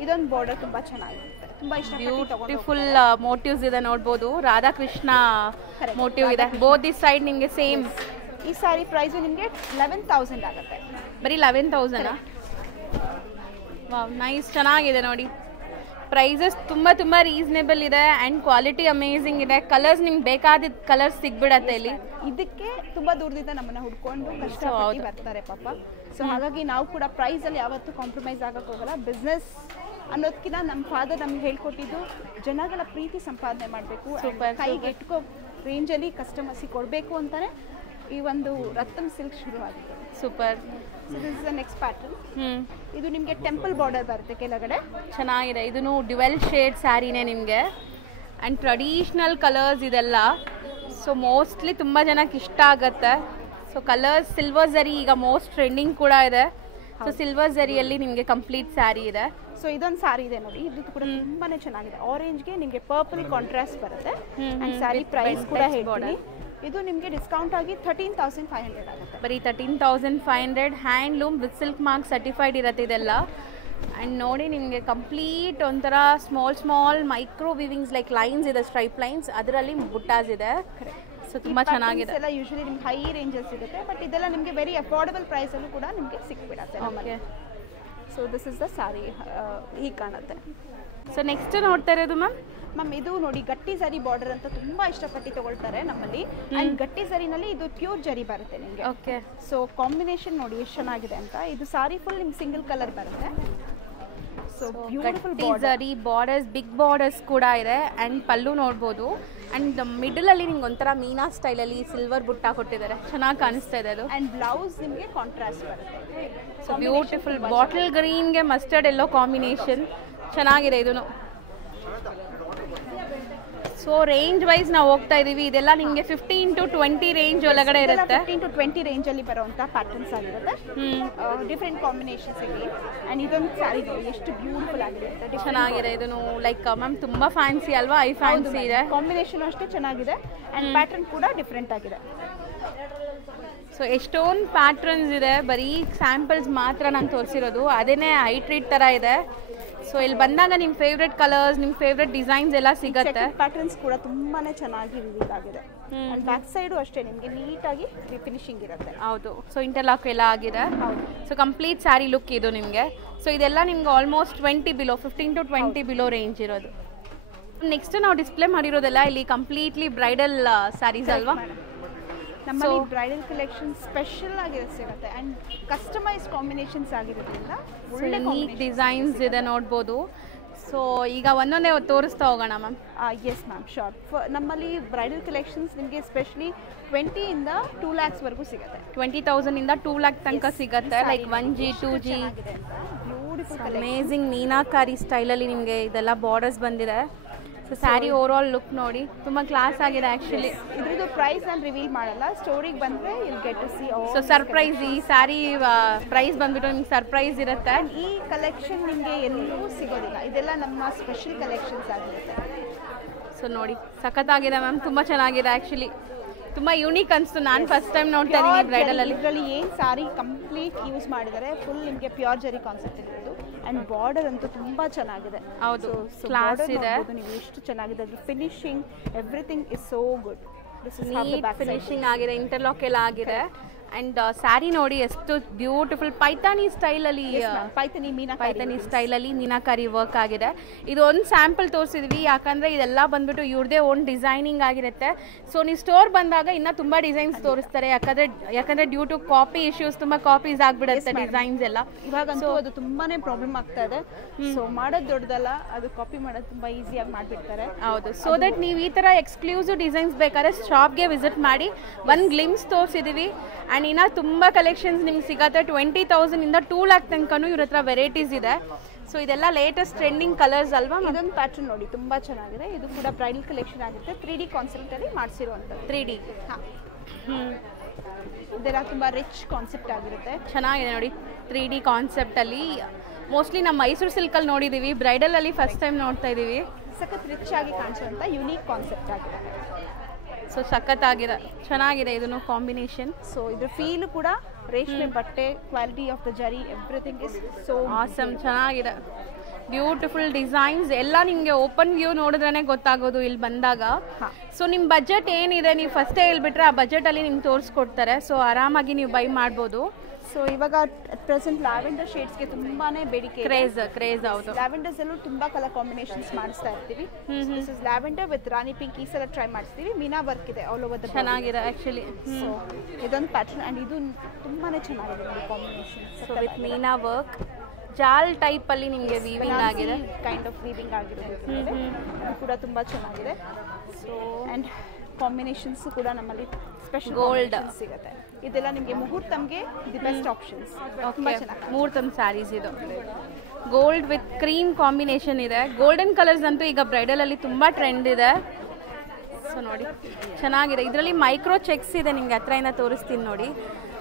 ಇದೊಂದು ಬಾರ್ಡರ್ ತುಂಬ ಚೆನ್ನಾಗಿರುತ್ತೆ, ತುಂಬ ಬ್ಯೂಟಿಫುಲ್ ಮೋಟಿವ್ಸ್ ಇದೆ ನೋಡ್ಬೋದು. ರಾಧಾಕೃಷ್ಣ ಮೋಟಿವ್ ಇದೆ ಬೋತ್ ದಿಸ್ ಸೈಡ್. ನಿಮಗೆ ಸೇಮ್ ಈ ಸಾರಿ ಪ್ರೈಸ್ ನಿಮಗೆ 11,000 ಆಗುತ್ತೆ. ಬರೀ 11,000. ವಾವ್, ನೈಸ್, ಚೆನ್ನಾಗಿದೆ ನೋಡಿ. ಪ್ರೈಸಸ್ ತುಂಬ ರೀಸನೇಬಲ್ ಇದೆ ಆ್ಯಂಡ್ ಕ್ವಾಲಿಟಿ ಅಮೇಝಿಂಗ್ ಇದೆ. ಕಲರ್ಸ್ ನಿಮ್ಗೆ ಬೇಕಾದ ಕಲರ್ಸ್ ಸಿಗ್ಬಿಡತ್ತೆ ಇಲ್ಲಿ. ಇದಕ್ಕೆ ತುಂಬ ದೂರದಿಂದ ನಮ್ಮನ್ನ ಹುಡ್ಕೊಂಡು ಕಷ್ಟಪಟ್ಟು ಬರ್ತಾರೆ ಪಾಪ. ಸೊ ಹಾಗಾಗಿ ನಾವು ಕೂಡ ಪ್ರೈಸಲ್ಲಿ ಯಾವತ್ತೂ ಕಾಂಪ್ರಮೈಸ್ ಆಗಕ್ಕೆ ಹೋಗಲ್ಲ. ಬಿಸ್ನೆಸ್ ಅನ್ನೋದಕ್ಕಿಂತ ನಮ್ಮ ಫಾದರ್ ನಮ್ಗೆ ಹೇಳ್ಕೊಟ್ಟಿದ್ದು ಜನಗಳ ಪ್ರೀತಿ ಸಂಪಾದನೆ ಮಾಡಬೇಕು, ಕೈಗೆ ಎಟ್ಕೋ ರೇಂಜಲ್ಲಿ ಕಸ್ಟಮರ್ಸಿಗೆ ಕೊಡಬೇಕು ಅಂತಲೇ ಈ ಒಂದು ರತ್ನಂ ಸಿಲ್ಕ್ ಶುರುವಾಗಿದೆ. Super. So this is the next pattern. ಇದು ನಿಮಗೆ ಟೆಂಪಲ್ ಬಾರ್ಡರ್ ಬರುತ್ತೆ ಕೆಳಗಡೆ. ಚೆನ್ನಾಗಿದೆ. ಇದೂ ಡ್ಯುವೆಲ್ ಶೇಡ್ ಸ್ಯಾರಿನೇ ನಿಮಗೆ ಆ್ಯಂಡ್ ಟ್ರೆಡಿಷ್ನಲ್ ಕಲರ್ಸ್ ಇದೆಲ್ಲ. ಸೊ ಮೋಸ್ಟ್ಲಿ ತುಂಬ ಜನಕ್ಕೆ ಇಷ್ಟ ಆಗುತ್ತೆ. ಸೊ ಕಲರ್ಸ್ ಸಿಲ್ವರ್ ಝರಿ ಈಗ ಮೋಸ್ಟ್ ಟ್ರೆಂಡಿಂಗ್ ಕೂಡ ಇದೆ. ಸೊ ಸಿಲ್ವರ್ ಝರಿಯಲ್ಲಿ ನಿಮಗೆ ಕಂಪ್ಲೀಟ್ ಸ್ಯಾರಿ ಇದೆ. ಸೊ ಇದೊಂದು ಸಾರಿ ಇದೆ ನೋಡಿ, ಇದು ಕೂಡ ತುಂಬಾನೇ ಚೆನ್ನಾಗಿದೆ. ಆರೆಂಜ್ಗೆ ನಿಮಗೆ ಪರ್ಪಲ್ ಕಾಂಟ್ರಾಸ್ಟ್ ಬರುತ್ತೆ. ಆ್ಯಂಡ್ ಸ್ಯಾರಿ ಪ್ರೈಸ್ ಕೂಡ ಹೇಳ್ತೀನಿ. ಇದು ನಿಮಗೆ ಡಿಸ್ಕೌಂಟ್ ಆಗಿ 13,500 ಆಗುತ್ತೆ. ಬರೀ 13,500. Handloom with silk mark certified ಇರುತ್ತೆ ಇದೆಲ್ಲ. ಆ್ಯಂಡ್ ನೋಡಿ, ನಿಮಗೆ ಕಂಪ್ಲೀಟ್ ಒಂಥರ small micro weavings like lines ಇದೆ, ಸ್ಟ್ರೈಪ್ ಲೈನ್ಸ್, ಅದರಲ್ಲಿ ಬುಟ್ಟಾಸ್ ಇದೆ. ಸೊ ತುಂಬ ಚೆನ್ನಾಗಿದೆ. ಎಲ್ಲ ಯೂಶಲಿ ನಿಮ್ಗೆ ಹೈ ರೇಂಜಸ್ ಸಿಗುತ್ತೆ, ಬಟ್ ಇದೆಲ್ಲ ನಿಮಗೆ ವೆರಿ ಅಫೋರ್ಡಬಲ್ ಪ್ರೈಸಲ್ಲೂ ಕೂಡ ನಿಮಗೆ ಸಿಕ್ಬಿಡುತ್ತೆ ನಮಗೆ. ಸೊ ದಿಸ್ ಇಸ್ ದ ಸಾರಿ, ಹೀಗೆ ಕಾಣುತ್ತೆ. ಸೊ ನೆಕ್ಸ್ಟ್ ನೋಡ್ತಾ ಇರೋದು ಮ್ಯಾಮ್ ಇದು ನೋಡಿ ಗಟ್ಟಿ ಜರಿ ಬಾರ್ಡರ್ ಅಂತ ತುಂಬ ಇಷ್ಟಪಟ್ಟು ತಗೊಳ್ತಾರೆ ನಮ್ಮಲ್ಲಿ. ಆ್ಯಂಡ್ ಗಟ್ಟಿ ಜರಿನಲ್ಲಿ ಇದು ಪ್ಯೂರ್ ಜರಿ ಬರುತ್ತೆ ನಿಮಗೆ. ಓಕೆ. ಸೊ ಕಾಂಬಿನೇಷನ್ ನೋಡಿ ಎಷ್ಟು ಚೆನ್ನಾಗಿದೆ ಅಂತ. ಇದು ಸಾರಿ ಫುಲ್ ನಿಮ್ಗೆ ಸಿಂಗಲ್ ಕಲರ್ ಬರುತ್ತೆ. ಸೊ ಬ್ಯೂಟಿಫುಲ್ ಜರಿ ಬಾರ್ಡರ್ಸ್, ಬಿಗ್ ಬಾರ್ಡರ್ಸ್ ಕೂಡ ಇದೆ. ಆ್ಯಂಡ್ ಪಲ್ಲು ನೋಡ್ಬೋದು. ಆ್ಯಂಡ್ ಮಿಡಲಲ್ಲಿ ನಿಮ್ಗೆ ಒಂಥರ ಮೀನಾ ಸ್ಟೈಲಲ್ಲಿ ಸಿಲ್ವರ್ ಬುಟ್ಟ ಕೊಟ್ಟಿದ್ದಾರೆ, ಚೆನ್ನಾಗಿ ಕಾಣಿಸ್ತಾ ಇದೆ ಅದು. ಆ್ಯಂಡ್ ಬ್ಲೌಸ್ ನಿಮಗೆ ಕಾಂಟ್ರಾಸ್ಟ್ ಬರುತ್ತೆ. ಸೊ ಬ್ಯೂಟಿಫುಲ್ ಬಾಟಲ್ ಗ್ರೀನ್ಗೆ ಮಸ್ಟರ್ಡ್ ಎಲ್ಲೋ ಕಾಂಬಿನೇಷನ್ ಚೆನ್ನಾಗಿದೆ ಇದೂ. ಸೊ ರೇಂಜ್ ವೈಸ್ ನಾವು ಹೋಗ್ತಾ ಇದೀವಿ. ಇದೆಲ್ಲ ನಿಮಗೆ 15 to 20 ರೇಂಜ್ ಒಳಗಡೆ ಇರುತ್ತೆ. 15 to 20 ರೇಂಜಲ್ಲಿ ಬರುವಂಥ ಪ್ಯಾಟರ್ನ್ಸ್ ಆಗಿರುತ್ತೆ. ಡಿಫ್ರೆಂಟ್ ಕಾಂಬಿನೇಷನ್ಸ್ ಇದೆ. ಆ್ಯಂಡ್ ಇದೊಂದು ಸ್ಯಾರಿ ನೋಡಿ ಎಷ್ಟು ಬ್ಯೂಟಿಫುಲ್ ಆಗಿರುತ್ತೆ, ಚೆನ್ನಾಗಿದೆ ಇದೂ. ಲೈಕ್ ಮ್ಯಾಮ್ ತುಂಬ ಫ್ಯಾನ್ಸಿ ಅಲ್ವಾ? ಐ ಫ್ಯಾನ್ಸಿ ಇದೆ. ಕಾಂಬಿನೇಷನ್ ಅಷ್ಟೇ ಚೆನ್ನಾಗಿದೆ ಆ್ಯಂಡ್ ಪ್ಯಾಟರ್ನ್ ಕೂಡ ಡಿಫ್ರೆಂಟ್ ಆಗಿದೆ. ಸೊ ಎಷ್ಟೊಂದು ಪ್ಯಾಟ್ರನ್ಸ್ ಇದೆ, ಬರೀ ಸ್ಯಾಂಪಲ್ಸ್ ಮಾತ್ರ ನಾನು ತೋರಿಸಿರೋದು. ಅದೇನೇ ಐ ಟ್ರೀಟ್ ಥರ ಇದೆ. ಸೊ ಇಲ್ಲಿ ಬಂದಾಗ ನಿಮ್ಮ ಫೇವ್ರೆಟ್ ಕಲರ್ಸ್, ನಿಮ್ಮ ಫೇವ್ರೆಟ್ ಡಿಸೈನ್ಸ್ ಎಲ್ಲ ಸಿಗುತ್ತೆ. ಪ್ಯಾಟರ್ನ್ಸ್ ಕೂಡ ತುಂಬಾನೇ ಚೆನ್ನಾಗಿ ರಿವೀಲ್ ಆಗಿದೆ. ಬ್ಯಾಕ್ ಸೈಡು ಅಷ್ಟೇ ನಿಮಗೆ ನೀಟಾಗಿ ಫಿನಿಶಿಂಗ್ ಇರುತ್ತೆ. ಹೌದು. ಸೊ ಇಂಟರ್ಲಾಕ್ ಎಲ್ಲ ಆಗಿದೆ. ಸೊ ಕಂಪ್ಲೀಟ್ ಸ್ಯಾರಿ ಲುಕ್ ಇದು ನಿಮಗೆ. ಸೊ ಇದೆಲ್ಲ ನಿಮ್ಗೆ almost 20 below, 15 to 20 below range ಇರೋದು. ನೆಕ್ಸ್ಟ್ ನಾವು ಡಿಸ್ಪ್ಲೇ ಮಾಡಿರೋದೆಲ್ಲ ಇಲ್ಲಿ ಕಂಪ್ಲೀಟ್ಲಿ ಬ್ರೈಡಲ್ ಸ್ಯಾರೀಸ್ ಅಲ್ವಾ? ನಮ್ಮಲ್ಲಿ ಬ್ರೈಡಲ್ ಕಲೆಕ್ಷನ್ ಸ್ಪೆಷಲ್ ಆಗಿ ಸಿಗುತ್ತೆ ಆ್ಯಂಡ್ ಕಸ್ಟಮೈಸ್ ಕಾಂಬಿನೇಷನ್ಸ್ ಆಗಿರೋದ್ರಿಂದ ಒಳ್ಳೆ ಡಿಸೈನ್ಸ್ ಇದೆ ನೋಡ್ಬೋದು. ಸೊ ಈಗ ಒಂದೊಂದೇ ತೋರಿಸ್ತಾ ಹೋಗೋಣ ಮ್ಯಾಮ್. Yes ma'am, sure. ನಮ್ಮಲ್ಲಿ ಬ್ರೈಡಲ್ ಕಲೆಕ್ಷನ್ಸ್ ನಿಮಗೆ ಸ್ಪೆಷಲಿ 20 ಇಂದ 2 lakhs ವರೆಗೂ ಸಿಗುತ್ತೆ. 20,000 ಇಂದ 2 lakh ತನಕ ಸಿಗುತ್ತೆ. Like 1G 2G beautiful amazing meenakari ಸ್ಟೈಲಲ್ಲಿ ನಿಮಗೆ ಇದೆಲ್ಲ ಬಾರ್ಡರ್ಸ್ ಬಂದಿದೆ. So sari over all look ನೋಡಿ ತುಂಬ ಕ್ಲಾಸ್ ಆಗಿದೆ ಆ್ಯಕ್ಚುಲಿ. ಇದ್ರದ್ದು ಪ್ರೈಸ್ ನಾನು ರಿವೀಲ್ ಮಾಡಲ್ಲ, ಸ್ಟೋರಿಗೆ ಬಂದರೆ will get to see. So surprise, ಈ ಸ್ಯಾರಿ ಪ್ರೈಸ್ ಬಂದ್ಬಿಟ್ಟು ನಿಮ್ಗೆ ಸರ್ಪ್ರೈಸ್ ಇರುತ್ತೆ. ಈ ಕಲೆಕ್ಷನ್ ನಿಮಗೆ ಎಲ್ಲೂ ಸಿಗೋದಿಲ್ಲ, ಇದೆಲ್ಲ ನಮ್ಮ ಸ್ಪೆಷಲ್ ಕಲೆಕ್ಷನ್ಸ್ ಆಗಿರುತ್ತೆ. ಸೊ ನೋಡಿ ಸಖತ್ತಾಗಿದೆ ಮ್ಯಾಮ್, ತುಂಬ ಚೆನ್ನಾಗಿದೆ ಆ್ಯಕ್ಚುಲಿ. ತುಂಬ ಯೂನಿಕ್ ಅನಿಸ್ತು. ನಾನು ಫಸ್ಟ್ ಟೈಮ್ ನೋಡ್ತಾ ಇದ್ದೀನಿ ಬ್ರೈಡಲಲ್ಲಿ. ಇದರಲ್ಲಿ ಏನು ಸಾರಿ ಕಂಪ್ಲೀಟ್ ಯೂಸ್ ಮಾಡಿದ್ದಾರೆ, ಫುಲ್ ನಿಮಗೆ ಪ್ಯೂರ್ ಜರಿ ಕಾನ್ಸೆಪ್ಟ್ ಇರೋದು. ಆ್ಯಂಡ್ ಬಾರ್ಡರ್ ಅಂತೂ ತುಂಬ ಚೆನ್ನಾಗಿದೆ. ಹೌದು, ಕ್ಲಾಸ್ ಇದೆ. ನೀವು ಎಷ್ಟು ಚೆನ್ನಾಗಿದೆ, ಅದ್ರ finishing everything is so good. Neat finishing ಆಗಿದೆ, ಇಂಟರ್ಲಾಕ್ ಎಲ್ಲ ಆಗಿದೆ. ಅಂಡ್ ಸ್ಯಾರಿ ನೋಡಿ ಎಷ್ಟು ಬ್ಯೂಟಿಫುಲ್ ಪೈತಾನಿ ಸ್ಟೈಲಲ್ಲಿ, ಪೈತಾನಿ ಸ್ಟೈಲಲ್ಲಿ ಮೀನಾಕಾರಿ ವರ್ಕ್ ಆಗಿದೆ. ಇದು ಒಂದು ಸ್ಯಾಂಪಲ್ ತೋರಿಸಿದ್ವಿ, ಯಾಕಂದರೆ ಇದೆಲ್ಲ ಬಂದ್ಬಿಟ್ಟು ಇವ್ರದೇ ಓನ್ ಡಿಸೈನಿಂಗ್ ಆಗಿರುತ್ತೆ. ಸೊ ನೀವು ಸ್ಟೋರ್ ಬಂದಾಗ ಇನ್ನೂ ತುಂಬ ಡಿಸೈನ್ಸ್ ತೋರಿಸ್ತಾರೆ, ಯಾಕಂದರೆ ಡ್ಯೂ ಟು ಕಾಪಿ ಇಶ್ಯೂಸ್ ತುಂಬ ಕಾಪೀಸ್ ಆಗಿಬಿಡುತ್ತೆ ಡಿಸೈನ್ಸ್ ಎಲ್ಲ. ಇವಾಗಂತೂ ಅದು ತುಂಬಾ ಪ್ರಾಬ್ಲಮ್ ಆಗ್ತಾ ಇದೆ. ಸೊ ಮಾಡೋದು ದೊಡ್ಡದಲ್ಲ, ಅದು ಕಾಪಿ ಮಾಡೋದು ತುಂಬ ಈಸಿಯಾಗಿ ಮಾಡಿಬಿಡ್ತಾರೆ. ಹೌದು, ಸೊ ದಟ್ ನೀವು ಈ ಥರ ಎಕ್ಸ್ಕ್ಲೂಸಿವ್ ಡಿಸೈನ್ಸ್ ಬೇಕಾದ್ರೆ ಶಾಪ್ಗೆ ವಿಸಿಟ್ ಮಾಡಿ. ಒಂದು ಗ್ಲಿಮ್ಸ್ ತೋರಿಸಿದ್ದೀವಿ. ಆ್ಯಂಡ್ ಇನ್ನು ತುಂಬ ಕಲೆಕ್ಷನ್ಸ್ ನಿಮ್ಗೆ ಸಿಗುತ್ತೆ. 20,000 ಇಂದ 2 lakh ತನಕನೂ ಇವ್ರ ಹತ್ರ ವೆರೈಟೀಸ್ ಇದೆ. ಸೊ ಇದೆಲ್ಲ ಲೇಟೆಸ್ಟ್ ಟ್ರೆಂಡಿಂಗ್ ಕಲರ್ಸ್ ಅಲ್ವಾ? ಇದೊಂದು ಪ್ಯಾಟರ್ನ್ ನೋಡಿ ತುಂಬ ಚೆನ್ನಾಗಿದೆ. ಇದು ಕೂಡ ಬ್ರೈಡಲ್ ಕಲೆಕ್ಷನ್ ಆಗುತ್ತೆ. 3D ಕಾನ್ಸೆಪ್ಟಲ್ಲಿ ಮಾಡಿಸಿರುವಂಥದ್ದು. 3D ಹಾಂ, ಇದೆಲ್ಲ ತುಂಬ ರಿಚ್ ಕಾನ್ಸೆಪ್ಟ್ ಆಗಿರುತ್ತೆ. ಚೆನ್ನಾಗಿದೆ ನೋಡಿ. 3D ಕಾನ್ಸೆಪ್ಟಲ್ಲಿ ಮೋಸ್ಟ್ಲಿ ನಮ್ಮ ಮೈಸೂರು ಸಿಲ್ಕಲ್ಲಿ ನೋಡಿದ್ದೀವಿ, ಬ್ರೈಡಲಲ್ಲಿ ಫಸ್ಟ್ ಟೈಮ್ ನೋಡ್ತಾ ಇದ್ದೀವಿ. ಸಖತ್ ರಿಚ್ ಆಗಿ ಕಾಣಿಸುವಂಥ ಯೂನಿಕ್ ಕಾನ್ಸೆಪ್ಟ್ ಆಗಿದೆ. ಸೊ ಸಖತ್ತಾಗಿದೆ, ಚೆನ್ನಾಗಿದೆ ಇದನ್ನು ಕಾಂಬಿನೇಷನ್. ಸೊ ಇದ್ರ ಫೀಲು ಕೂಡ ರೇಷ್ಮೆ ಬಟ್ಟೆ, ಕ್ವಾಲಿಟಿ ಆಫ್ ದ ಜರಿ, ಎವ್ರಿಥಿಂಗ್ ಇಸ್ ಸೋ ಆಸಮ್. ಚೆನ್ನಾಗಿದೆ, ಬ್ಯೂಟಿಫುಲ್ ಡಿಸೈನ್ಸ್ ಎಲ್ಲ ನಿಮಗೆ ಓಪನ್ ವ್ಯೂ ನೋಡಿದ್ರೇ ಗೊತ್ತಾಗೋದು ಇಲ್ಲಿ ಬಂದಾಗ. ಸೊ ನಿಮ್ಮ ಬಜೆಟ್ ಏನಿದೆ ನೀವು ಫಸ್ಟೇ ಹೇಳ್ಬಿಟ್ರೆ ಆ ಬಜೆಟಲ್ಲಿ ನಿಮ್ಗೆ ತೋರಿಸ್ಕೊಡ್ತಾರೆ. ಸೊ ಆರಾಮಾಗಿ ನೀವು ಬೈ ಮಾಡ್ಬೋದು. ಸೊ ಇವಾಗ ಅಟ್ ಪ್ರೆಸೆಂಟ್ ಲ್ಯಾವೆಂಡರ್ ಶೇಡ್ಸ್ಗೆ ತುಂಬಾನೇ ಬೇಡಿಕೆ, ಕ್ರೇಜ್. ಹೌದು, ಲ್ಯಾವೆಂಡರ್ಸ್ ಅಲ್ಲೂ ತುಂಬಾ ಕಲರ್ ಕಾಂಬಿನೇಷನ್ಸ್ ಮಾಡಿಸ್ತಾ ಇರ್ತೀವಿ. This is lavender with Rani pink. ಈ ಸಲ ಟ್ರೈ ಮಾಡಿಸ್ತೀವಿ. ಮೀನಾ ವರ್ಕ್ ಇದೆ ಆಲ್ ಓವರ್ ದ. ಚೆನ್ನಾಗಿದೆ ಆ್ಯಕ್ಚುಲಿ. ಸೊ ಇದೊಂದು ಪ್ಯಾಟರ್ನ್ ಆ್ಯಂಡ್ ಇದು ತುಂಬಾನೇ ಚೆನ್ನಾಗಿದೆ combination. So with Meena work ಜಾಲ್ ಟೈಪ್ ಅಲ್ಲಿ ನಿಮಗೆ ವೀವಿಂಗ್ ಆಗಿದೆ, ಕೈಂಡ್ ಆಫ್ ವೀವಿಂಗ್ ಆಗಿದೆ. ಇದು ಕೂಡ ತುಂಬಾ ಚೆನ್ನಾಗಿದೆ. ಸೊ ಆ್ಯಂಡ್ ಕಾಂಬಿನೇಷನ್ಸ್ ಕೂಡ ನಮ್ಮಲ್ಲಿ ಸ್ಪೆಷಲ್ ಗೋಲ್ಡ್ ಸಿಗುತ್ತೆ. ಇದೆಲ್ಲ ನಿಮಗೆ ಮುಹೂರ್ತಮ್ಗೆ ದಿ ಬೆಸ್ಟ್ ಆಪ್ಷನ್ಸ್. ತುಂಬಾ ಚೆನ್ನಾಗಿ ಮುಹೂರ್ತಮ್ ಸ್ಯಾರೀಸ್ ಇದು ಗೋಲ್ಡ್ ವಿತ್ ಕ್ರೀಮ್ ಕಾಂಬಿನೇಷನ್ ಇದೆ. ಗೋಲ್ಡನ್ ಕಲರ್ಸ್ ಅಂತೂ ಈಗ ಬ್ರೈಡಲಲ್ಲಿ ತುಂಬ ಟ್ರೆಂಡ್ ಇದೆ. ಸೊ ನೋಡಿ ಚೆನ್ನಾಗಿದೆ. ಇದರಲ್ಲಿ ಮೈಕ್ರೋ ಚೆಕ್ಸ್ ಇದೆ, ನಿಮಗೆ ಹತ್ರದಿಂದ ತೋರಿಸ್ತೀನಿ ನೋಡಿ.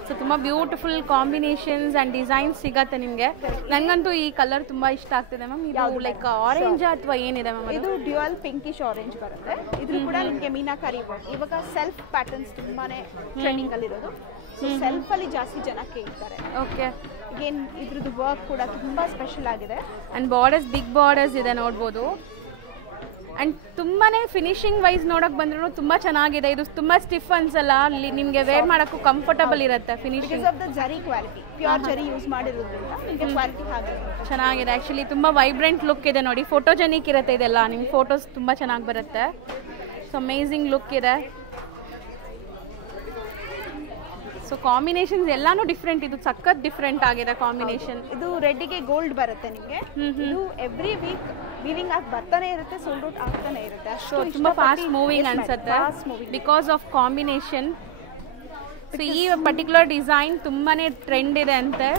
ಸೊ ತುಂಬ ಬ್ಯೂಟಿಫುಲ್ ಕಾಂಬಿನೇಷನ್ಸ್ ಆ್ಯಂಡ್ ಡಿಸೈನ್ಸ್ ಸಿಗತ್ತೆ ನಿಮಗೆ. ನನಗಂತೂ ಈ ಕಲರ್ ತುಂಬ ಇಷ್ಟ ಆಗ್ತಿದೆ ಮ್ಯಾಮ್. ಇದು ಲೈಕ್ ಆರೆಂಜ್ ಅಥವಾ ಏನಿದೆ ಮ್ಯಾಮ್? ಇದು ಡ್ಯುಯಲ್ ಪಿಂಕಿಶ್ ಆರೆಂಜ್ ಬರುತ್ತೆ. ಇದು ಕೂಡ ನಿಮಗೆ ಮೀನಾಕಾರಿ ವರ್ಕ್. ಇವಾಗ ಸೆಲ್ಫ್ ಪ್ಯಾಟರ್ನ್ಸ್ ತುಂಬಾನೇ ಟ್ರೆಂಡಿಂಗ್ ಅಲ್ಲಿರೋದು. ಸೊ ಸೆಲ್ಫ್ ಅಲ್ಲಿ ಜಾಸ್ತಿ ಜನ ಕೇಳ್ತಾರೆ. ಓಕೆ, ಏನು ಇದ್ರದ್ದು ವರ್ಕ್ ಕೂಡ ತುಂಬ ಸ್ಪೆಷಲ್ ಆಗಿದೆ. ಆ್ಯಂಡ್ ಬಾರ್ಡರ್ಸ್ ಬಿಗ್ ಬಾರ್ಡರ್ಸ್ ಇದೆ ನೋಡ್ಬೋದು. ಆ್ಯಂಡ್ ತುಂಬಾ ಫಿನಿಶಿಂಗ್ ವೈಸ್ ನೋಡೋಕೆ ಬಂದ್ರೂ ತುಂಬ ಚೆನ್ನಾಗಿದೆ. ಇದು ತುಂಬ ಸ್ಟಿಫ್ ಅನ್ಸಲ್ಲ, ಅಲ್ಲಿ ನಿಮಗೆ ವೇರ್ ಮಾಡೋಕ್ಕೂ ಕಂಫರ್ಟಬಲ್ ಇರುತ್ತೆ. ಫಿನಿಶಿಂಗ್ ಆಫ್ ದ ಜರಿ ಕ್ವಾಲಿಟಿ, ಪ್ಯೂರ್ ಜರಿ ಯೂಸ್ ಮಾಡಿರೋದ್ರಿಂದ ನಿಮಗೆ ಕ್ವಾಲಿಟಿ ಹಾಗೆ ಚೆನ್ನಾಗಿದೆ. ಆ್ಯಕ್ಚುಲಿ ತುಂಬ ವೈಬ್ರೆಂಟ್ ಲುಕ್ ಇದೆ ನೋಡಿ. ಫೋಟೋಜೆನಿಕ್ ಇರುತ್ತೆ ಇದೆಲ್ಲ, ನಿಮ್ಗೆ ಫೋಟೋಸ್ ತುಂಬ ಚೆನ್ನಾಗಿ ಬರುತ್ತೆ. ಸೊ ಅಮೇಝಿಂಗ್ ಲುಕ್ ಇದೆ. ಸೊ ಕಾಂಬಿನೇಷನ್ಸ್ ಎಲ್ಲಾನು ಡಿಫ್ರೆಂಟ್. ಇದು ಸಖತ್ ಡಿಫ್ರೆಂಟ್ ಆಗಿದೆ ಕಾಂಬಿನೇಷನ್. ಇದು ರೆಡ್ಗೆ ಗೋಲ್ಡ್ ಬರುತ್ತೆ ನಿಮಗೆ. ಇದು ಎವ್ರಿ ವೀಕ್ ವೀವಿಂಗ್ ಆಗಿ ಬರ್ತಾನೆ ಇರುತ್ತೆ, ಸೋಲ್ಡ್ ಔಟ್ ಆಗ್ತಾನೆ ಇರುತ್ತೆ. ಸೊ ತುಂಬ ಫಾಸ್ಟ್ ಮೂವಿಂಗ್ ಅನ್ಸುತ್ತೆ ಬಿಕಾಸ್ ಆಫ್ ಕಾಂಬಿನೇಷನ್. ಸೊ ಈ ಪರ್ಟಿಕ್ಯುಲರ್ ಡಿಸೈನ್ ತುಂಬಾನೇ ಟ್ರೆಂಡ್ ಇದೆ ಅಂತೆ.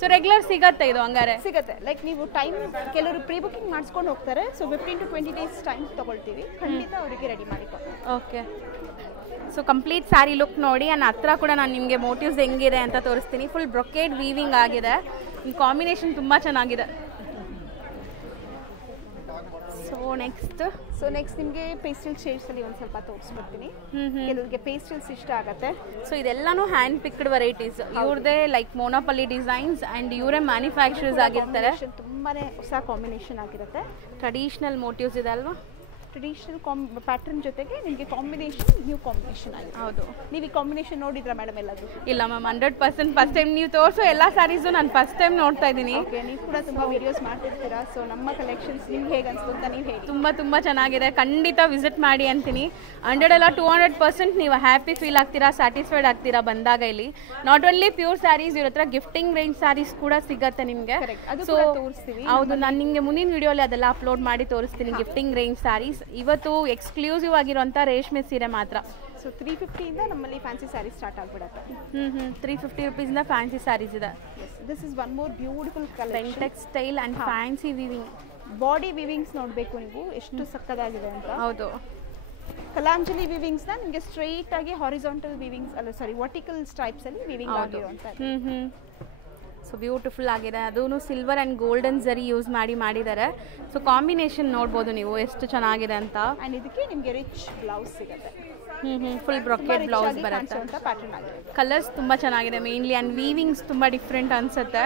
ಸೊ ರೆಗ್ಯುಲರ್ ಸಿಗತ್ತೆ ಇದು? ಹಂಗಾರೆ ಸಿಗುತ್ತೆ. ಲೈಕ್ ನೀವು ಟೈಮ್ ಕೆಲವರು ಪ್ರೀ ಬುಕಿಂಗ್ ಮಾಡಿಸ್ಕೊಂಡು ಹೋಗ್ತಾರೆ. ಸೊ 15 to 20 days ಟೈಮ್ ತಗೊಳ್ತೀವಿ, ಖಂಡಿತ ಅವರಿಗೆ ರೆಡಿ ಮಾಡಿಕೊಡ್ತೀವಿ. Okay. So complete sari look ನೋಡಿ. ನನ್ನ ಹತ್ರ ಕೂಡ ನಾನು ನಿಮಗೆ ಮೋಟಿವ್ಸ್ ಹೆಂಗಿದೆ ಅಂತ ತೋರಿಸ್ತೀನಿ. ಫುಲ್ ಬ್ರೊಕೇಡ್ ವೀವಿಂಗ್ ಆಗಿದೆ. ಕಾಂಬಿನೇಷನ್ ತುಂಬ ಚೆನ್ನಾಗಿದೆ. ಸೊ ನೆಕ್ಸ್ಟ್ ನಿಮಗೆ ಪೇಸ್ಟಲ್ ಶೇಡ್ಸ್ ಅಲ್ಲಿ ಒಂದು ಸ್ವಲ್ಪ ತೋರಿಸ್ಬಿಡ್ತೀನಿ. ಕೆಲವರಿಗೆ ಪೇಸ್ಟಲ್ಸ್ ಇಷ್ಟ ಆಗುತ್ತೆ. ಸೊ ಇದೆಲ್ಲಾನು ಹ್ಯಾಂಡ್ ಪಿಕ್ಡ್ ವೆರೈಟೀಸ್. ಇವ್ರದೇ ಲೈಕ್ ಮೋನೋಪಲಿ ಡಿಸೈನ್ಸ್ ಆ್ಯಂಡ್ ಇವರೇ ಮ್ಯಾನುಫ್ಯಾಕ್ಚರ್ಸ್ ಆಗಿರ್ತಾರೆ. ತುಂಬಾನೇ ಹೊಸ ಕಾಂಬಿನೇಷನ್ ಆಗಿರುತ್ತೆ. ಟ್ರೆಡಿಷನಲ್ ಮೋಟಿವ್ಸ್ ಇದೆ ಅಲ್ವಾ? ಟ್ರೆಡಿಷನಲ್ ಪ್ಯಾಟರ್ನ್ ಜೊತೆಗೆ ನಿಮಗೆ ಕಾಂಬಿನೇಷನ್ ನ್ಯೂ ಕಾಂಬಿನೇಷನ್ ಆಗಿದೆ. ಹೌದು. ನೀವು ಈ ಕಾಂಬಿನೇಷನ್ ನೋಡಿದ್ರಾ ಮೇಡಮ್ ಎಲ್ಲಾದರೂ? ಇಲ್ಲ ಮ್ಯಾಮ್, 100% ಫಸ್ಟ್ ಟೈಮ್. ನೀವು ತೋರಿಸೋ ಎಲ್ಲ ಸ್ಯಾರೀಸು ನಾನು ಫಸ್ಟ್ ಟೈಮ್ ನೋಡ್ತಾ ಇದ್ದೀನಿ. ಓಕೆ, ನೀವು ಕೂಡ ತುಂಬ ವಿಡಿಯೋಸ್ ಮಾಡ್ತಿರ್ತೀರಾ. ಸೊ ನಮ್ಮ ಕಲೆಕ್ಷನ್ಸ್ ನಿಮ್ಗೆ ಹೇಗೆ ಅನಿಸ್ತು ಅಂತ ನೀವು ಹೇಳಿ. ತುಂಬ ಚೆನ್ನಾಗಿದೆ, ಖಂಡಿತ ವಿಸಿಟ್ ಮಾಡಿ ಅಂತೀನಿ. 100 ಅಲ್ಲ 200% ನೀವು ಹ್ಯಾಪಿ ಫೀಲ್ ಆಗ್ತೀರಾ, ಸ್ಯಾಟಿಸ್ಫೈಡ್ ಆಗ್ತೀರಾ ಬಂದಾಗ ಇಲ್ಲಿ. ನಾಟ್ ಓನ್ಲಿ ಪ್ಯೂರ್ ಸ್ಯಾರೀಸ್, ಇವ್ರ ಹತ್ರ ಗಿಫ್ಟಿಂಗ್ ರೇಂಜ್ ಸ್ಯಾರೀಸ್ ಕೂಡ ಸಿಗತ್ತೆ ನಿಮಗೆ. ಸೊ ತೋರಿಸ್ತೀವಿ. ಹೌದು, ನಾನು ನಿಮಗೆ ಮುಂದಿನ ವಿಡಿಯೋಲಿ ಅದೆಲ್ಲ ಅಪ್ಲೋಡ್ ಮಾಡಿ ತೋರಿಸ್ತೀನಿ. ಗಿಫ್ಟಿಂಗ್ ರೇಂಜ್ ಸ್ಯಾರೀಸ್ ಇವತ್ತು ಎಕ್ಸ್ಕ್ಲೂಸಿವ್ ಆಗಿರುವಂಥ ರೇಷ್ಮೆ ಸೀರೆ ಮಾತ್ರ. ಸೊ 350 ಇಂದ ನಮ್ಮಲ್ಲಿ ಫ್ಯಾನ್ಸಿ ಸ್ಯಾರಿ ಸ್ಟಾರ್ಟ್ ಆಗಿಬಿಡುತ್ತೆ. 350 ರೂಪೀಸಿಂದ ಫ್ಯಾನ್ಸಿ ಸ್ಯಾರೀಸ್ ಇದೆ. This is one more beautiful collection. Textile and fancy weaving. Body weavings ನೋಡಬೇಕು ನೀವು ಎಷ್ಟು ಸಕ್ಕದಾಗಿದೆ ಅಂತ. ಹೌದು. ಕಲಾಂಜಲಿ ವೀವಿಂಗ್ಸ್ನ ನಿಮಗೆ ಸ್ಟ್ರೈಟ್ ಆಗಿ ಹಾರಿಜಾಂಟಲ್ ವೀವಿಂಗ್ಸ್ ಅಲ್ಲ ವರ್ಟಿಕಲ್ ಸ್ಟ್ರೈಪ್ಸ್ ಅಲ್ಲಿ ವೀವಿಂಗ್ ಆಗಿರುವಂಥದ್ದು. ಸೊ ಬ್ಯೂಟಿಫುಲ್ ಆಗಿದೆ. ಅದೂ ಸಿಲ್ವರ್ ಆ್ಯಂಡ್ ಗೋಲ್ಡನ್ ಜರಿ ಯೂಸ್ ಮಾಡಿದ್ದಾರೆ. ಸೊ ಕಾಂಬಿನೇಷನ್ ನೋಡ್ಬೋದು ನೀವು ಎಷ್ಟು ಚೆನ್ನಾಗಿದೆ ಅಂತ. ಆ್ಯಂಡ್ ಇದಕ್ಕೆ ನಿಮಗೆ ರಿಚ್ ಬ್ಲೌಸ್ ಸಿಗುತ್ತೆ. ಫುಲ್ ಬ್ರೊಕೆಟ್ ಬ್ಲೌಸ್ ಬರುತ್ತೆ. ಪ್ಯಾಟರ್ನ್ ಆಗಿದೆ. ಕಲರ್ಸ್ ತುಂಬ ಚೆನ್ನಾಗಿದೆ ಮೇನ್ಲಿ, ಆ್ಯಂಡ್ ವೀವಿಂಗ್ಸ್ ತುಂಬ ಡಿಫ್ರೆಂಟ್ ಅನಿಸುತ್ತೆ.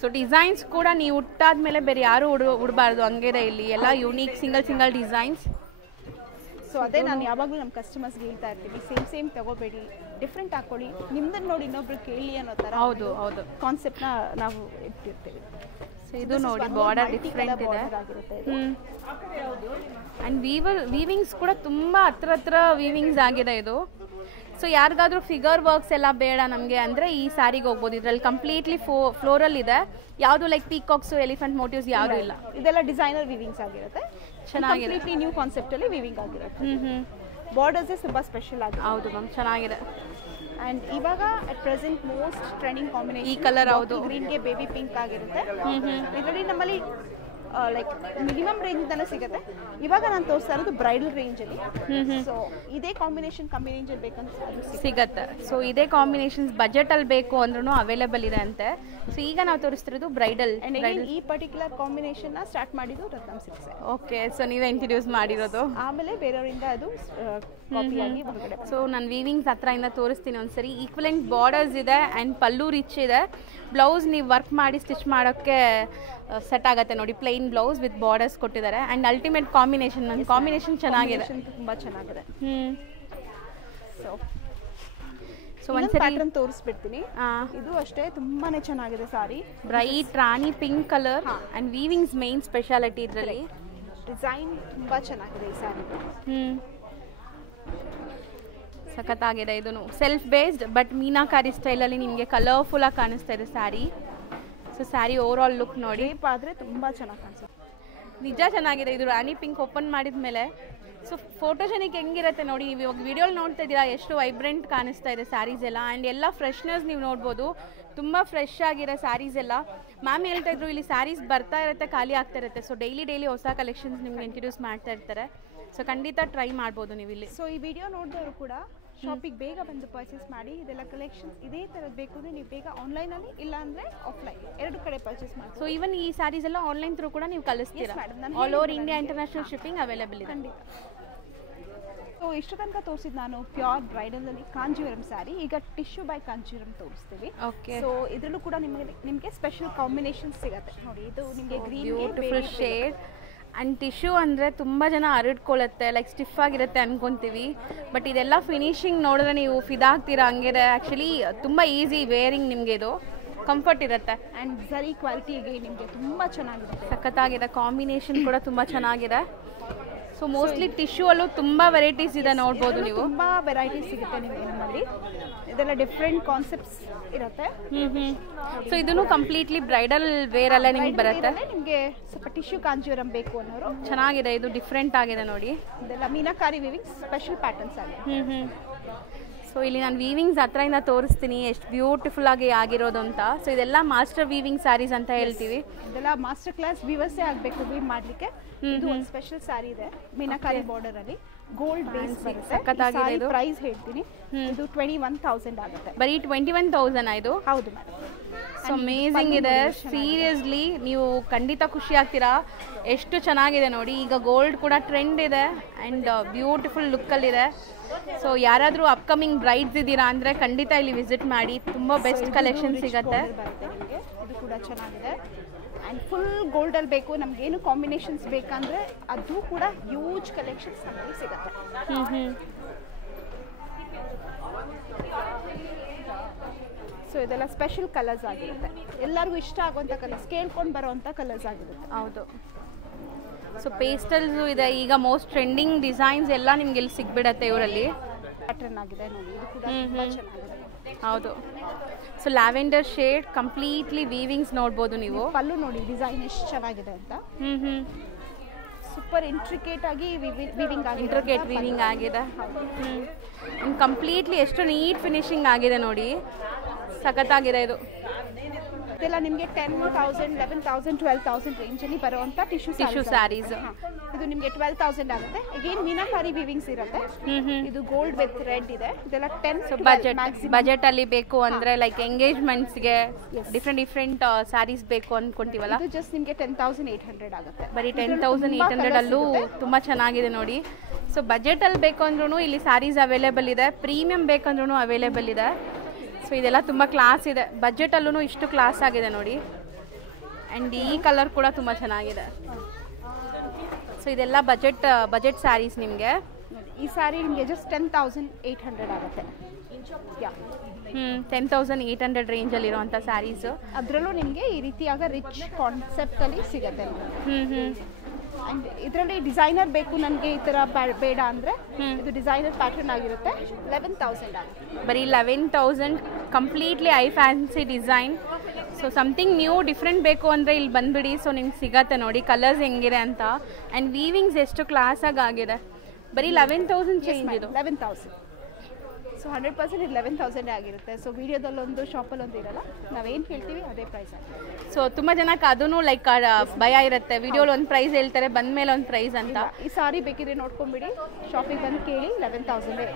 ಸೊ ಡಿಸೈನ್ಸ್ ಕೂಡ ನೀವು ಉಟ್ಟಾದ್ಮೇಲೆ ಬೇರೆ ಯಾರು ಉಡಬಾರ್ದು, ಹಂಗಿದೆ ಇಲ್ಲಿ ಎಲ್ಲ ಯೂನಿಕ್ ಸಿಂಗಲ್ ಡಿಸೈನ್ಸ್. ಸೊ ಅದೇ ನಾನು ಯಾವಾಗಲೂ ನಮ್ಮ ಕಸ್ಟಮರ್ಸ್ಗೆ ಹೇಳ್ತಾ ಇರ್ತೀನಿ, ಸೇಮ್ ತಗೋಬೇಡಿ, ಡಿಫ್ರೆಂಟ್ ಹಾಕೊಳ್ಳಿ, ನಿಮ್ದನ್ನು ನೋಡಿ ಇನ್ನೊಬ್ರು ಕೇಳಿ ಅನ್ನೋ ಥರ ಹೌದು ಕಾನ್ಸೆಪ್ಟ್ನ ನಾವು ಇಟ್ಟಿರ್ತೀವಿ. ಸೊ ಇದು ನೋಡಿ ಬಾರ್ಡರ್ ಡಿಫ್ರೆಂಟ್ ಇದೆ. ಆ್ಯಂಡ್ ವೀವಿಂಗ್ಸ್ ಕೂಡ ತುಂಬ ಹತ್ರ ವೀವಿಂಗ್ಸ್ ಆಗಿದೆ ಇದು. ಸೊ ಯಾರಿಗಾದ್ರೂ ಫಿಗರ್ ವರ್ಕ್ಸ್ ಎಲ್ಲ ಬೇಡ ನಮಗೆ ಅಂದರೆ ಈ ಸ್ಯಾರಿಗೆ ಹೋಗ್ಬೋದು. ಇದರಲ್ಲಿ ಕಂಪ್ಲೀಟ್ಲಿ ಫ್ಲೋರಲ್ ಇದೆ, ಯಾವುದು ಲೈಕ್ ಪೀಕಾಕ್ಸು ಎಲಿಫೆಂಟ್ ಮೋಟಿವ್ಸ್ ಯಾರು ಇಲ್ಲ. ಇದೆಲ್ಲ ಡಿಸೈನರ್ ವೀವಿಂಗ್ಸ್ ಆಗಿರುತ್ತೆ, ಚೆನ್ನಾಗಿದೆ. ನ್ಯೂ ಕಾನ್ಸೆಪ್ಟಲ್ಲಿ ವೀವಿಂಗ್ ಆಗಿರುತ್ತೆ. ಬಾರ್ಡರ್ಸ್ ತುಂಬ ಸ್ಪೆಷಲ್ ಆಗಿದೆ. ಹೌದು ಮ್ಯಾಮ್, ಚೆನ್ನಾಗಿದೆ. ಆ್ಯಂಡ್ ಇವಾಗ at present most trending combination ಈ ಕಲರ್ ಹೌದು, ಗ್ರೀನ್ಗೆ ಬೇಬಿ ಪಿಂಕ್ ಆಗಿರುತ್ತೆ. ಇದರಲ್ಲಿ ನಮ್ಮಲ್ಲಿ ಲೈಕ್ ಮಿನಿಮಮ್ ರೇಂಜ್ ಇಂದಾನೆ ಸಿಗುತ್ತೆ. ಇವಾಗ ನಾನು ತೋರಿಸ್ತಾ ಇರೋದು ಬ್ರೈಡಲ್ ರೇಂಜಲ್ಲಿ. ಸೊ ಇದೇ ಕಾಂಬಿನೇಷನ್ ಕಮ್ಮಿ ರೇಂಜಲ್ಲಿ ಬೇಕಂತ ಅದು ಸಿಗತ್ತೆ. ಸೊ ಇದೇ ಕಾಂಬಿನೇಷನ್ಸ್ ಬಜೆಟಲ್ಲಿ ಬೇಕು ಅಂದ್ರೂ ಅವೈಲೇಬಲ್ ಇದೆ ಅಂತೆ. ಸೊ ಈಗ ನಾವು ತೋರಿಸ್ತಿರೋದು ಬ್ರೈಡಲ್. ಈ ಪರ್ಟಿಕ್ಯುಲರ್ ಕಾಂಬಿನೇಷನ್ನ ಸ್ಟಾರ್ಟ್ ಮಾಡಿದ್ದು ರತ್ನಂ ಸಿಲ್ಕ್ಸ್. ಓಕೆ, ಸೊ ನೀವೇ ಇಂಟ್ರೊಡ್ಯೂಸ್ ಮಾಡಿರೋದು, ಆಮೇಲೆ ಬೇರೆಯವರಿಂದ ಅದು ಕಾಪಿಯಾಗಿ ಹೊರಗಡೆ. ಸೊ ನಾನು ವೀವಿಂಗ್ಸ್ ಹತ್ರದಿಂದ ತೋರಿಸ್ತೀನಿ ಒಂದ್ಸರಿ. ಈಕ್ವಲೆಂಟ್ ಬಾರ್ಡರ್ಸ್ ಇದೆ ಆ್ಯಂಡ್ ಪಲ್ಲು ರಿಚ್ ಇದೆ. ಬ್ಲೌಸ್ ನೀವು ವರ್ಕ್ ಮಾಡಿ ಸ್ಟಿಚ್ ಮಾಡೋಕ್ಕೆ ಸೆಟ್ ಆಗುತ್ತೆ ನೋಡಿ, ಪ್ಲೈನ್ ಬ್ಲೌಸ್ ವಿತ್ ಬಾರ್ಡರ್ಸ್ ಕೊಟ್ಟಿದ್ದಾರೆ. ಆ್ಯಂಡ್ ಅಲ್ಟಿಮೇಟ್ ಕಾಂಬಿನೇಷನ್, ನನ್ನ ಕಾಂಬಿನೇಷನ್ ಚೆನ್ನಾಗಿದೆ, ತುಂಬ ಚೆನ್ನಾಗಿದೆ. ಸೊ ಒಂದ್ಸರಿ ಪ್ಯಾಟರ್ನ್ ತೋರಿಸ್ಬಿಡ್ತೀನಿ. ಇದು ಅಷ್ಟೇ ತುಂಬಾನೇ ಚೆನ್ನಾಗಿದೆ saree. Bright rani pink colour and weavings main speciality ಇದರಲ್ಲಿ. ಡಿಸೈನ್ ತುಂಬಾ ಚೆನ್ನಾಗಿದೆ ಈ ಸಾರಿ. ಸಖತ್ತಾಗಿದೆ. ಇದನ್ನು ಸೆಲ್ಫ್ ಬೇಸ್ಡ್ ಬಟ್ ಮೀನಾಕಾರಿ ಸ್ಟೈಲಲ್ಲಿ ನಿಮಗೆ ಕಲರ್ಫುಲ್ಲಾಗಿ ಕಾಣಿಸ್ತಾ ಇದೆ sari. So sari over all look ನೋಡಿ, ಆದರೆ ತುಂಬ ಚೆನ್ನಾಗಿ ಕಾಣಿಸುತ್ತೆ. ನಿಜ ಚೆನ್ನಾಗಿದೆ. ಇದು ರಾಣಿ ಪಿಂಕ್ ಓಪನ್ ಮಾಡಿದ ಮೇಲೆ ಸೊ ಫೋಟೋಜೆನಿಕ್ ಹೆಂಗಿರುತ್ತೆ ನೋಡಿ. ನೀವು ಇವಾಗ ವಿಡಿಯೋಲಿ ನೋಡ್ತಾ ಇದ್ದೀರಾ ಎಷ್ಟು ವೈಬ್ರೆಂಟ್ ಕಾಣಿಸ್ತಾ ಇದೆ ಸ್ಯಾರೀಸ್ ಎಲ್ಲ. ಆ್ಯಂಡ್ ಎಲ್ಲ ಫ್ರೆಶ್ನೆಸ್ ನೀವು ನೋಡ್ಬೋದು, ತುಂಬ ಫ್ರೆಶ್ ಆಗಿರೋ ಸ್ಯಾರೀಸ್ ಎಲ್ಲ. ಮ್ಯಾಮ್ ಹೇಳ್ತಾ ಇದ್ರು ಇಲ್ಲಿ ಸ್ಯಾರೀಸ್ ಬರ್ತಾ ಇರುತ್ತೆ, ಖಾಲಿ ಆಗ್ತಾ ಇರುತ್ತೆ. ಸೊ ಡೈಲಿ ಹೊಸ ಕಲೆಕ್ಷನ್ಸ್ ನಿಮ್ಗೆ ಇಂಟ್ರೊಡ್ಯೂಸ್ ಮಾಡ್ತಾ ಇರ್ತಾರೆ. ಸೊ ಖಂಡಿತ ಟ್ರೈ ಮಾಡ್ಬೋದು ನೀವು ಇಲ್ಲಿ. ಸೊ ಈ ವಿಡಿಯೋ ನೋಡಿದವರು ಕೂಡ ಶಾಪಿಗೆ ಬೇಗ ಬಂದು ಪರ್ಚೇಸ್ ಮಾಡಿ. ಇದೆಲ್ಲ ಕಲೆಕ್ಷನ್ಸ್ ಇದೇ ಥರದ್ದು ಬೇಕು ಅಂದರೆ ನೀವು ಬೇಗ ಆನ್ಲೈನಲ್ಲಿ ಇಲ್ಲ ಅಂದರೆ ಆಫ್ಲೈನ್ ಎರಡು ಕಡೆ ಪರ್ಚೇಸ್ ಮಾಡಿ. ಸೊ ಈವನ್ ಈ ಸ್ಯಾರೀಸ್ ಎಲ್ಲ ಆನ್ಲೈನ್ ಥ್ರೂ ಕೂಡ ನೀವು ಕಳಿಸ್ತೀರಾ? All over India international shipping available ಇದೆ. ಖಂಡಿತ. ಸೊ ಇಷ್ಟು ತನಕ ತೋರಿಸಿದ್ದು ನಾನು ಪ್ಯೂರ್ ಬ್ರೈಡಲಲ್ಲಿ ಕಾಂಜೀವರಂ ಸ್ಯಾರಿ. ಈಗ ಟಿಶ್ಯೂ ಬೈ ಕಾಂಜೀವರಂ ತೋರಿಸ್ತೀವಿ. ಓಕೆ. ಸೊ ಇದರಲ್ಲೂ ಕೂಡ ನಿಮಗೆ ಸ್ಪೆಷಲ್ ಕಾಂಬಿನೇಷನ್ ಸಿಗುತ್ತೆ ನೋಡಿ. ಇದು ನಿಮಗೆ green beautiful shade and tissue ಅಂದರೆ ತುಂಬ ಜನ ಹರಡ್ಕೊಳ್ಳುತ್ತೆ, ಲೈಕ್ ಸ್ಟಿಫ್ ಆಗಿರುತ್ತೆ ಅನ್ಕೊತೀವಿ. ಬಟ್ ಇದೆಲ್ಲ ಫಿನಿಶಿಂಗ್ ನೋಡಿದ್ರೆ ನೀವು ಫಿದಾಗ್ತೀರಾ ಹಂಗಿದೆ. ಆ್ಯಕ್ಚುಲಿ ತುಂಬ ಈಸಿ ವೇರಿಂಗ್, ನಿಮಗೆ ಇದು ಕಂಫರ್ಟ್ ಇರುತ್ತೆ. ಆ್ಯಂಡ್ ಝರಿ ಕ್ವಾಲಿಟಿಗೆ ನಿಮಗೆ ತುಂಬ ಚೆನ್ನಾಗಿದೆ, ಸಖತ್ತಾಗಿದೆ. ಕಾಂಬಿನೇಷನ್ ಕೂಡ ತುಂಬ ಚೆನ್ನಾಗಿದೆ. ಸೊ ಮೋಸ್ಟ್ಲಿ ಟಿಶ್ಯೂ ಅಲ್ಲೂ ತುಂಬ ವೆರೈಟೀಸ್ ಇದೆ, ನೋಡ್ಬೋದು ನೀವು. ತುಂಬ ವೆರೈಟೀಸ್ ಸಿಗುತ್ತೆ ನಿಮಗೆ ನಮ್ಮಲ್ಲಿ. ಇದೆಲ್ಲ ಡಿಫ್ರೆಂಟ್ ಕಾನ್ಸೆಪ್ಟ್ಸ್ ಇರುತ್ತೆ. ಸೊ ಇದನ್ನು ಕಂಪ್ಲೀಟ್ಲಿ ಬ್ರೈಡಲ್ ವೇರ್ ಅಲ್ಲೇ ನಿಮ್ಗೆ ಬರುತ್ತೆ. ನಿಮಗೆ ಸ್ವಲ್ಪ ಟಿಶ್ಯೂ ಕಾಂಜೀವರಂ ಬೇಕು ಅನ್ನೋರು ಚೆನ್ನಾಗಿದೆ, ಇದು ಡಿಫ್ರೆಂಟ್ ಆಗಿದೆ ನೋಡಿ. ಇದೆಲ್ಲ ಮೀನಾಕಾರಿ ವೀವಿಂಗ್ ಸ್ಪೆಷಲ್ ಪ್ಯಾಟರ್ನ್ಸ್ ಆಗಿದೆ. ಸೊ ಇಲ್ಲಿ ನಾನು ವೀವಿಂಗ್ಸ್ ಹತ್ರದಿಂದ ತೋರಿಸ್ತೀನಿ ಎಷ್ಟು ಬ್ಯೂಟಿಫುಲ್ ಆಗಿ ಆಗಿರೋದು ಅಂತ. ಸೊ ಇದೆಲ್ಲ ಮಾಸ್ಟರ್ ವೀವಿಂಗ್ ಸ್ಯಾರೀಸ್ ಅಂತ ಹೇಳ್ತೀವಿ. ಇದೆಲ್ಲ ಮಾಸ್ಟರ್ ಕ್ಲಾಸ್ ವೀವರ್ಸೇ ಆಗಬೇಕು ವೀವ್ ಮಾಡಲಿಕ್ಕೆ. ಇದು ಒಂದು ಸ್ಪೆಷಲ್ ಸ್ಯಾರಿ ಇದೆ ಮೀನಾಕಾರಿ ಬಾರ್ಡರ್ ಅಲ್ಲಿ, ಗೋಲ್ಡ್ ಬೇಸ್ ಸಖತ್ತಾಗಿದೆ. ಇದು ಪ್ರೈಸ್ ಹೇಳ್ತೀನಿ, ಇದು 21,000 ಆಗುತ್ತೆ. ಬರೀ 21,000 ಇದು? ಹೌದು ಮೇಡಮ್. ಸೊ ಅಮೇಝಿಂಗ್ ಇದೆ, ಸೀರಿಯಸ್ಲಿ ನೀವು ಖಂಡಿತ ಖುಷಿ ಆಗ್ತೀರಾ. ಎಷ್ಟು ಚೆನ್ನಾಗಿದೆ ನೋಡಿ. ಈಗ ಗೋಲ್ಡ್ ಕೂಡ ಟ್ರೆಂಡ್ ಇದೆ ಆ್ಯಂಡ್ ಬ್ಯೂಟಿಫುಲ್ ಲುಕ್ಕಲ್ಲಿದೆ. ಸೊ ಯಾರಾದರೂ ಅಪ್ಕಮಿಂಗ್ ಬ್ರೈಡ್ಸ್ ಇದ್ದೀರಾ ಅಂದರೆ ಖಂಡಿತ ಇಲ್ಲಿ ವಿಸಿಟ್ ಮಾಡಿ, ತುಂಬ ಬೆಸ್ಟ್ ಕಲೆಕ್ಷನ್ ಸಿಗುತ್ತೆ. ಇದು ಕೂಡ ಚೆನ್ನಾಗಿದೆ ಆ್ಯಂಡ್ ಫುಲ್ ಗೋಲ್ಡಲ್ಲಿ ಬೇಕು ನಮಗೇನು ಕಾಂಬಿನೇಷನ್ಸ್ ಬೇಕಂದರೆ ಅದು ಕೂಡ ಹ್ಯೂಜ್ ಕಲೆಕ್ಷನ್ಸ್ ನಮಗೆ ಸಿಗುತ್ತೆ. ಸೊ ಇದೆಲ್ಲ ಸ್ಪೆಷಲ್ ಕಲರ್ಸ್ ಆಗಿರುತ್ತೆ, ಎಲ್ಲರಿಗೂ ಇಷ್ಟ ಆಗುವಂಥ ಕಲರ್ಸ್, ಕೇಳ್ಕೊಂಡು ಬರೋವಂಥ ಕಲರ್ಸ್ ಆಗಿರುತ್ತೆ. ಹೌದು. ಸೊ ಪೇಸ್ಟಲ್ಸು ಇದೆ, ಈಗ ಮೋಸ್ಟ್ ಟ್ರೆಂಡಿಂಗ್ ಡಿಸೈನ್ಸ್ ಎಲ್ಲ ನಿಮ್ಗೆ ಇಲ್ಲಿ ಸಿಗ್ಬಿಡತ್ತೆ ಇವರಲ್ಲಿ. ಪ್ಯಾಟರ್ನ್ ಆಗಿದೆ ನೋಡಿ, ಇದು ಕೂಡ ತುಂಬ ಚೆನ್ನಾಗಿದೆ. ಹೌದು. So lavender shade completely weavings ನೋಡ್ಬೋದು ನೀವು. ಪಲ್ಲು ನೋಡಿ ಡಿಸೈನ್ ಎಷ್ಟು ಚೆನ್ನಾಗಿದೆ ಅಂತ. ಸೂಪರ್ ಇಂಟ್ರಿಕೇಟ್ ಆಗಿ ವೀವಿಂಗ್ ಆಗಿದೆ, ಇಂಟ್ರಿಕೇಟ್ ವೀವಿಂಗ್ ಆಗಿದೆ. ಕಂಪ್ಲೀಟ್ಲಿ ಎಷ್ಟು ನೀಟ್ ಫಿನಿಶಿಂಗ್ ಆಗಿದೆ ನೋಡಿ, ಸಖತ್ತಾಗಿದೆ ಇದು. ಇದೆಲ್ಲ ನಿಮಗೆ 10,000 11,000 12,000 ರೇಂಜಲ್ಲಿ ಬರುವಂಥ ಟಿಶ್ಯೂ ಸ್ಯಾರೀಸ್. ಇದು ನಿಮಗೆ 12,000 ಆಗುತ್ತೆ. ಅಗೇನ್ ಮೀನಾಕಾರಿ ವೀವಿಂಗ್ಸ್ ಇರುತ್ತೆ. ಇದು ಗೋಲ್ಡ್ ವಿತ್ ರೆಡ್ ಇದೆ. ಇದೆಲ್ಲ 10 ಬಜೆಟ್ ಅಲ್ಲಿ ಬೇಕು ಅಂದ್ರೆ ಲೈಕ್ ಎಂಗೇಜ್ಮೆಂಟ್ಸ್ಗೆ ಡಿಫ್ರೆಂಟ್ ಸ್ಯಾರೀಸ್ ಬೇಕು ಅನ್ಕೊಂತೀವಲ್ಲ, ಇದು ಜಸ್ಟ್ ನಿಮಗೆ 10,800 ಆಗುತ್ತೆ. ಬರೀ 10,800 ಅಲ್ಲೂ ತುಂಬಾ ಚೆನ್ನಾಗಿದೆ ನೋಡಿ. ಸೊ ಬಜೆಟ್ ಅಲ್ಲಿ ಬೇಕು ಅಂದ್ರೂ ಇಲ್ಲಿ ಸ್ಯಾರೀಸ್ ಅವೈಲೇಬಲ್ ಇದೆ, ಪ್ರೀಮಿಯಂ ಬೇಕಂದ್ರೂ ಅವೈಲೇಬಲ್ ಇದೆ. ಸೊ ಇದೆಲ್ಲ ತುಂಬ ಕ್ಲಾಸ್ ಇದೆ, ಬಜೆಟಲ್ಲೂ ಇಷ್ಟು ಕ್ಲಾಸ್ ಆಗಿದೆ ನೋಡಿ. ಆ್ಯಂಡ್ ಈ ಕಲರ್ ಕೂಡ ತುಂಬ ಚೆನ್ನಾಗಿದೆ. ಸೊ ಇದೆಲ್ಲ ಬಜೆಟ್ ಸ್ಯಾರೀಸ್ ನಿಮಗೆ. ಈ ಸ್ಯಾರಿ ನಿಮಗೆ ಜಸ್ಟ್ 10,800 ಆಗುತ್ತೆ. 10,800 ರೇಂಜಲ್ಲಿರುವಂಥ ಸ್ಯಾರೀಸು. ಅದರಲ್ಲೂ ನಿಮಗೆ ಈ ರೀತಿಯಾಗ ರಿಚ್ ಕಾನ್ಸೆಪ್ಟಲ್ಲಿ ಸಿಗುತ್ತೆ. ಆ್ಯಂಡ್ ಇದರಲ್ಲಿ ಡಿಸೈನರ್ ಬೇಕು ನನಗೆ ಈ ಥರ ಬೇಡ ಅಂದರೆ ಇದು ಡಿಸೈನರ್ ಪ್ಯಾಟರ್ನ್ ಆಗಿರುತ್ತೆ. 11,000 ಆಗುತ್ತೆ. ಬರೀ 11,000 completely I fancy design. So something new different ಬೇಕು ಅಂದರೆ ಇಲ್ಲಿ ಬಂದುಬಿಡಿ. ಸೊ ನಿಮ್ಗೆ ಸಿಗತ್ತೆ ನೋಡಿ ಕಲರ್ಸ್ ಹೆಂಗಿದೆ ಅಂತ. ಆ್ಯಂಡ್ ವೀವಿಂಗ್ಸ್ ಎಷ್ಟು ಕ್ಲಾಸಾಗಿ ಆಗಿದೆ. ಬರೀ 11,000 ಚೇಂಜ್ ಇದು. 11,000. ಸೊ 100% ಇದು 11,000 ಆಗಿರುತ್ತೆ. ಸೊ ವಿಡಿಯೋದಲ್ಲೊಂದು ಶಾಪಲ್ಲೊಂದು ಇರಲ್ಲ, ನಾವೇನು ಹೇಳ್ತೀವಿ ಅದೇ ಪ್ರೈಸ್. ಸೊ ತುಂಬ ಜನಕ್ಕೆ ಅದೂ ಲೈಕ್ ಭಯ ಇರುತ್ತೆ, ವಿಡಿಯೋಲಿ ಒಂದು ಪ್ರೈಸ್ ಹೇಳ್ತಾರೆ ಬಂದ ಮೇಲೆ ಒಂದು ಪ್ರೈಸ್ ಅಂತ. ಈ ಸಾರಿ ಬೇಕಿದ್ರೆ ನೋಡ್ಕೊಂಬಿಡಿ, ಶಾಪಿಗೆ ಬಂದು ಕೇಳಿ. 11,000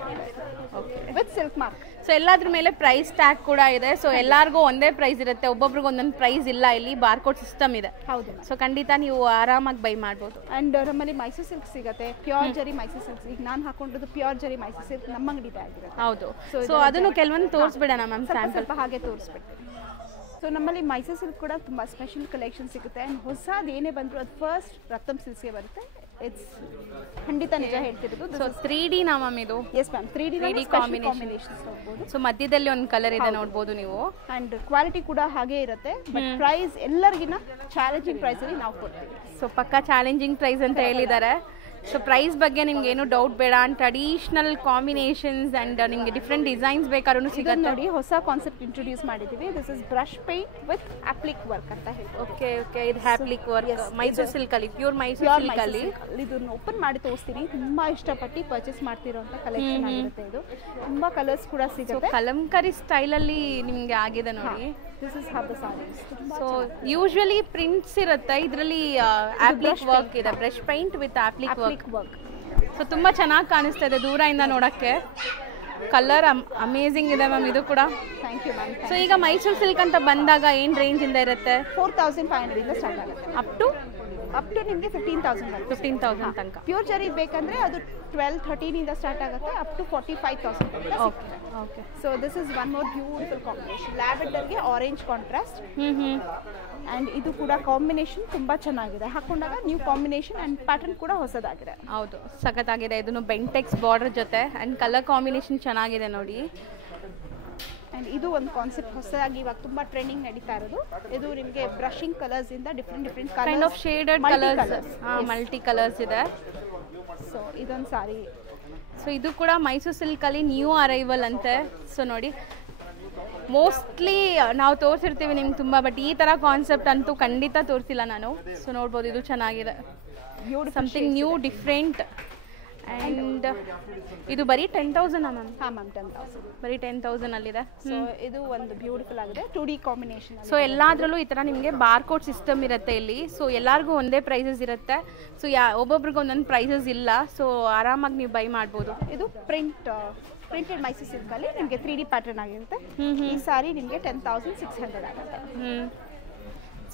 okay with silk mark. So ಎಲ್ಲದ್ರ ಮೇಲೆ ಪ್ರೈಸ್ ಟ್ಯಾಗ್ ಕೂಡ ಇದೆ. ಸೊ ಎಲ್ಲರಿಗೂ ಒಂದೇ ಪ್ರೈಸ್ ಇರುತ್ತೆ, ಒಬ್ಬೊಬ್ರಿಗೆ ಒಂದೊಂದು ಪ್ರೈಸ್ ಇಲ್ಲ. ಇಲ್ಲಿ ಬಾರ್ಕೋಡ್ ಸಿಸ್ಟಮ್ ಇದೆ. ಹೌದು. ಸೊ ಖಂಡಿತ ನೀವು ಆರಾಮಾಗಿ ಬೈ ಮಾಡ್ಬೋದು. ಆ್ಯಂಡ್ ನಮ್ಮಲ್ಲಿ ಮೈಸೂರು ಸಿಲ್ಕ್ ಸಿಗುತ್ತೆ, ಪ್ಯೂರ್ ಜರಿ ಮೈಸೂರು ಸಿಲ್ಕ್. ಈಗ ನಾನು ಹಾಕೊಂಡಿದ್ದು ಪ್ಯೂರ್ ಜರಿ ಮೈಸೂರು ಸಿಲ್ಕ್ ನಮ್ಮ ಅಂಗಡಿದೆ ಆಗಿರುತ್ತೆ. ಹೌದು. ಸೊ ಅದನ್ನು ಕೆಲವೊಂದು ತೋರಿಸ್ಬಿಡೋಣ ಮ್ಯಾಮ್, ಸ್ವಲ್ಪ ಹಾಗೆ ತೋರಿಸ್ಬಿಡ್ತೀನಿ. ಸೊ ನಮ್ಮಲ್ಲಿ ಮೈಸೂರು ಸಿಲ್ಕ್ ಕೂಡ ತುಂಬ ಸ್ಪೆಷಲ್ ಕಲೆಕ್ಷನ್ ಸಿಗುತ್ತೆ. ಆ್ಯಂಡ್ ಹೊಸದು ಏನೇ ಬಂದರೂ ಅದು ಫಸ್ಟ್ ರತ್ನಂ ಸಿಲ್ಕ್ಸ್ಗೆ ಬರುತ್ತೆ. ಇಟ್ಸ್ ಖಂಡಿತ ನಿಜ ಹೇಳ್ತಿರೋದು. ಸೊ 3D ನಾ ಮ್ಯಾಮ್ ಇದು? ಎಸ್ ಮ್ಯಾಮ್, 3D ಕಾಂಬಿನೇಷನ್ಸ್ ನೋಡ್ಬೋದು. ಸೊ ಮಧ್ಯದಲ್ಲಿ ಒಂದು ಕಲರ್ ಇದೆ ನೋಡ್ಬೋದು ನೀವು. ಆ್ಯಂಡ್ ಕ್ವಾಲಿಟಿ ಕೂಡ ಹಾಗೆ ಇರುತ್ತೆ. ಬಟ್ ಪ್ರೈಸ್ ಎಲ್ಲರಿಗಿನ ಚಾಲೆಂಜಿಂಗ್ ಪ್ರೈಸಲ್ಲಿ ನಾವು ಕೊಡ್ತೀವಿ. ಸೊ ಪಕ್ಕಾ ಚಾಲೆಂಜಿಂಗ್ ಪ್ರೈಸ್ ಅಂತ ಹೇಳಿದ್ದಾರೆ. ಸೊ ಪ್ರೈಸ್ ಬಗ್ಗೆ ನಿಮ್ಗೆ ಏನು ಡೌಟ್ ಬೇಡ. ಟ್ರೆಡಿಷನಲ್ ಕಾಂಬಿನೇಷನ್ಸ್ ಆ್ಯಂಡ್ ನಿಮಗೆ ಡಿಫ್ರೆಂಟ್ ಡಿಸೈನ್ಸ್ ಬೇಕಾದ್ರೂ ಸಿಗುತ್ತೆ ನೋಡಿ. ಹೊಸ ಕಾನ್ಸೆಪ್ಟ್ ಇಂಟ್ರೊಡ್ಯೂಸ್ ಮಾಡಿದ್ದೀವಿ. This is brush paint with applique work ಅಂತ ಹೇಳಿ. Okay okay. ಇದು ಹ್ಯಾಪ್ಲಿಕ್ ವರ್ಕ್ ಮೈಸೂರು ಸಿಲ್ಕಲ್ಲಿ, ಪ್ಯೂರ್ ಮೈಸೂರು ಸಿಲ್ಕಲ್ಲಿ. ಇದನ್ನು ಓಪನ್ ಮಾಡಿ ತೋರಿಸ್ತೀನಿ. ತುಂಬ ಇಷ್ಟಪಟ್ಟು ಪರ್ಚೇಸ್ ಮಾಡ್ತಿರೋಂಥ ಕಲೆಕ್ಷನ್ ಆಗಿರುತ್ತೆ. ಇದು ತುಂಬ ಕಲರ್ಸ್ ಕೂಡ ಸಿಗುತ್ತೆ. ಕಲಂಕರಿ ಸ್ಟೈಲಲ್ಲಿ ನಿಮಗೆ ಆಗಿದೆ ನೋಡಿ. This is how the sarees. So usually prints ಇರುತ್ತೆ, ಇದರಲ್ಲಿ ಅಪ್ಲಿಕ್ ವರ್ಕ್ ಇದೆ. Brush paint with applique work. So ತುಂಬ ಚೆನ್ನಾಗಿ ಕಾಣಿಸ್ತಾ ಇದೆ ದೂರದಿಂದ ನೋಡೋಕ್ಕೆ. ಕಲರ್ ಅಮೇಝಿಂಗ್ ಇದೆ ಮ್ಯಾಮ್ ಇದು ಕೂಡ. Thank you ma'am. ಸೊ ಈಗ ಮೈಸೂರು ಸಿಲ್ಕ್ ಅಂತ ಬಂದಾಗ ಏನು ರೇಂಜಿಂದ ಇರುತ್ತೆ? 4,500 ಸ್ಟಾರ್ಟ್ ಆಗುತ್ತೆ. ಅಪ್ ಟು ನಿಮಗೆ 15,000 ತನಕ. ಪ್ಯೂರ್ ಜರಿ ಬೇಕಂದ್ರೆ ಅದು 12-13 ಸ್ಟಾರ್ಟ್ ಆಗುತ್ತೆ. Up to 45,000. Okay okay. So this is one more beautiful combination. ಲ್ಯಾವೆಂಡರ್ಗೆ ಆರೆಂಜ್ ಕಾಂಟ್ರಾಸ್ಟ್. ಆ್ಯಂಡ್ ಇದು ಕೂಡ ಕಾಂಬಿನೇಷನ್ ತುಂಬ ಚೆನ್ನಾಗಿದೆ. ಹಾಕೊಂಡಾಗ ನ್ಯೂ ಕಾಂಬಿನೇಷನ್ ಆ್ಯಂಡ್ ಪ್ಯಾಟರ್ನ್ ಕೂಡ ಹೊಸದಾಗಿದೆ. ಹೌದು, ಸಖತ್ತಾಗಿದೆ. ಇದನ್ನು ಬೆಂಟೆಕ್ಸ್ ಬಾರ್ಡರ್ ಜೊತೆ ಆ್ಯಂಡ್ ಕಲರ್ ಕಾಂಬಿನೇಷನ್ ಚೆನ್ನಾಗಿದೆ ನೋಡಿ. ಆ್ಯಂಡ್ ಇದು ಒಂದು ಕಾನ್ಸೆಪ್ಟ್ ಹೊಸದಾಗಿ ಇವಾಗ ತುಂಬ ಟ್ರೆಂಡಿಂಗ್ ನಡೀತಾ ಇರೋದು. ಇದು ನಿಮಗೆ ಬ್ರಷಿಂಗ್ ಕಲರ್ಸ್ ಇಂದ different kind of shaded colours, multi colours ಇದೆ. ಸೊ ಇದೊಂದು ಸಾರಿ. ಸೊ ಇದು ಕೂಡ ಮೈಸೂರು ಸಿಲ್ಕಲ್ಲಿ ನ್ಯೂ ಅರೈವಲ್ ಅಂತೆ. ಸೊ ನೋಡಿ, ಮೋಸ್ಟ್ಲಿ ನಾವು ತೋರಿಸಿರ್ತೀವಿ ನಿಮ್ಗೆ ತುಂಬ, ಬಟ್ ಈ ಥರ ಕಾನ್ಸೆಪ್ಟ್ ಅಂತೂ ಖಂಡಿತ ತೋರಿಸಿಲ್ಲ ನಾನು. ಸೊ ನೋಡ್ಬೋದು, ಇದು ಚೆನ್ನಾಗಿದೆ. Something new different. ಆ್ಯಂಡ್ ಇದು ಬರೀ 10,000 ಮ್ಯಾಮ್? ಹಾಂ ಮ್ಯಾಮ್, 10,000. ಬರೀ 10,000 ಅಲ್ಲಿದೆ. ಸೊ ಇದು ಒಂದು ಬ್ಯೂಟಿಫುಲ್ ಆಗಿದೆ 2D ಕಾಂಬಿನೇಷನ್. ಸೊ ಎಲ್ಲಾದ್ರಲ್ಲೂ ಈ ಥರ ನಿಮಗೆ ಬಾರ್ಕೋಡ್ ಸಿಸ್ಟಮ್ ಇರುತ್ತೆ ಇಲ್ಲಿ. ಸೊ ಎಲ್ಲರಿಗೂ ಒಂದೇ ಪ್ರೈಸಸ್ ಇರುತ್ತೆ. ಸೊ ಒಬ್ಬೊಬ್ರಿಗೆ ಒಂದೊಂದು ಪ್ರೈಸಸ್ ಇಲ್ಲ. ಸೊ ಆರಾಮಾಗಿ ನೀವು ಬೈ ಮಾಡ್ಬೋದು. ಇದು ಪ್ರಿಂಟೆಡ್ ಮೈಸೂರು ಸಿಲ್ಕಲ್ಲಿ ನಿಮಗೆ 3D ಪ್ಯಾಟರ್ನ್ ಆಗಿರುತ್ತೆ. ಈ ಸಾರಿ ನಿಮಗೆ 10,600 ಆಗುತ್ತೆ.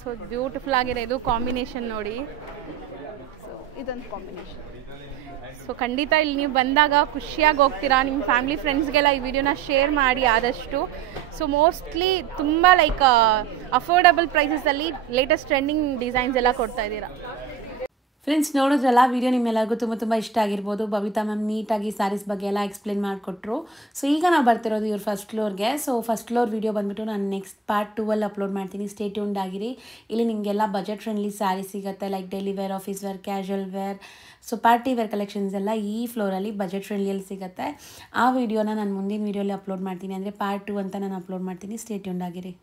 ಸೊ ಬ್ಯೂಟಿಫುಲ್ ಆಗಿದೆ ಇದು ಕಾಂಬಿನೇಷನ್ ನೋಡಿ. ಸೊ ಇದೊಂದು ಕಾಂಬಿನೇಷನ್. ಸೊ ಖಂಡಿತ ಇಲ್ಲಿ ನೀವು ಬಂದಾಗ ಖುಷಿಯಾಗಿ ಹೋಗ್ತೀರಾ. ನಿಮ್ಮ ಫ್ಯಾಮಿಲಿ ಫ್ರೆಂಡ್ಸ್ಗೆಲ್ಲ ಈ ವಿಡಿಯೋನ ಶೇರ್ ಮಾಡಿ ಆದಷ್ಟು. ಸೊ ಮೋಸ್ಟ್ಲಿ ತುಂಬ ಲೈಕ್ ಅಫೋರ್ಡಬಲ್ ಪ್ರೈಸಸಲ್ಲಿ ಲೇಟೆಸ್ಟ್ ಟ್ರೆಂಡಿಂಗ್ ಡಿಸೈನ್ಸ್ ಎಲ್ಲ ಕೊಡ್ತಾ ಇದ್ದೀರಾ. ಫ್ರೆಂಡ್ಸ್, ನೋಡಿದ್ರಲ್ಲ ವಿಡಿಯೋ ನಿಮ್ಮೆಲ್ಲರಿಗೂ ತುಂಬ ಇಷ್ಟ ಆಗಿರ್ಬೋದು. ಬಬಿತಾ ಮ್ಯಾಮ್ ನೀಟಾಗಿ ಸ್ಯಾರೀಸ್ ಬಗ್ಗೆ ಎಲ್ಲ ಎಕ್ಸ್ಪ್ಲೇನ್ ಮಾಡಿಕೊಟ್ರು. ಸೊ ಈಗ ನಾವು ಬರ್ತಿರೋದು ಇವ್ರ ಫಸ್ಟ್ ಫ್ಲೋರ್ಗೆ. ಸೊ ಫಸ್ಟ್ ಫ್ಲೋರ್ ವಿಡಿಯೋ ಬಂದುಬಿಟ್ಟು ನಾನು ನೆಕ್ಸ್ಟ್ ಪಾರ್ಟ್ 2 ಅಪ್ಲೋಡ್ ಮಾಡ್ತೀನಿ. ಸ್ಟೇ ಟ್ಯೂನ್ಡ್ ಆಗಿರಿ. ಇಲ್ಲಿ ನಿಮಗೆಲ್ಲ ಬಜೆಟ್ ಫ್ರೆಂಡ್ಲಿ ಸ್ಯಾರಿ ಸಿಗುತ್ತೆ, like daily wear, office wear, casual wear, so party wear collections ಎಲ್ಲ ಈ ಫ್ಲೋರಲ್ಲಿ ಬಜೆಟ್ ಫ್ರೆಂಡ್ಲಿಯಲ್ಲಿ ಸಿಗುತ್ತೆ. ಆ ವಿಡಿಯೋನ ನಾನು ಮುಂದಿನ ವೀಡಿಯೋಲಿ ಅಪ್ಲೋಡ್ ಮಾಡ್ತೀನಿ, ಅಂದರೆ ಪಾರ್ಟ್ 2 ಅಂತ ನಾನು ಅಪ್ಲೋಡ್ ಮಾಡ್ತೀನಿ. ಸ್ಟೇ ಟ್ಯೂನ್ಡ್ ಆಗಿರಿ.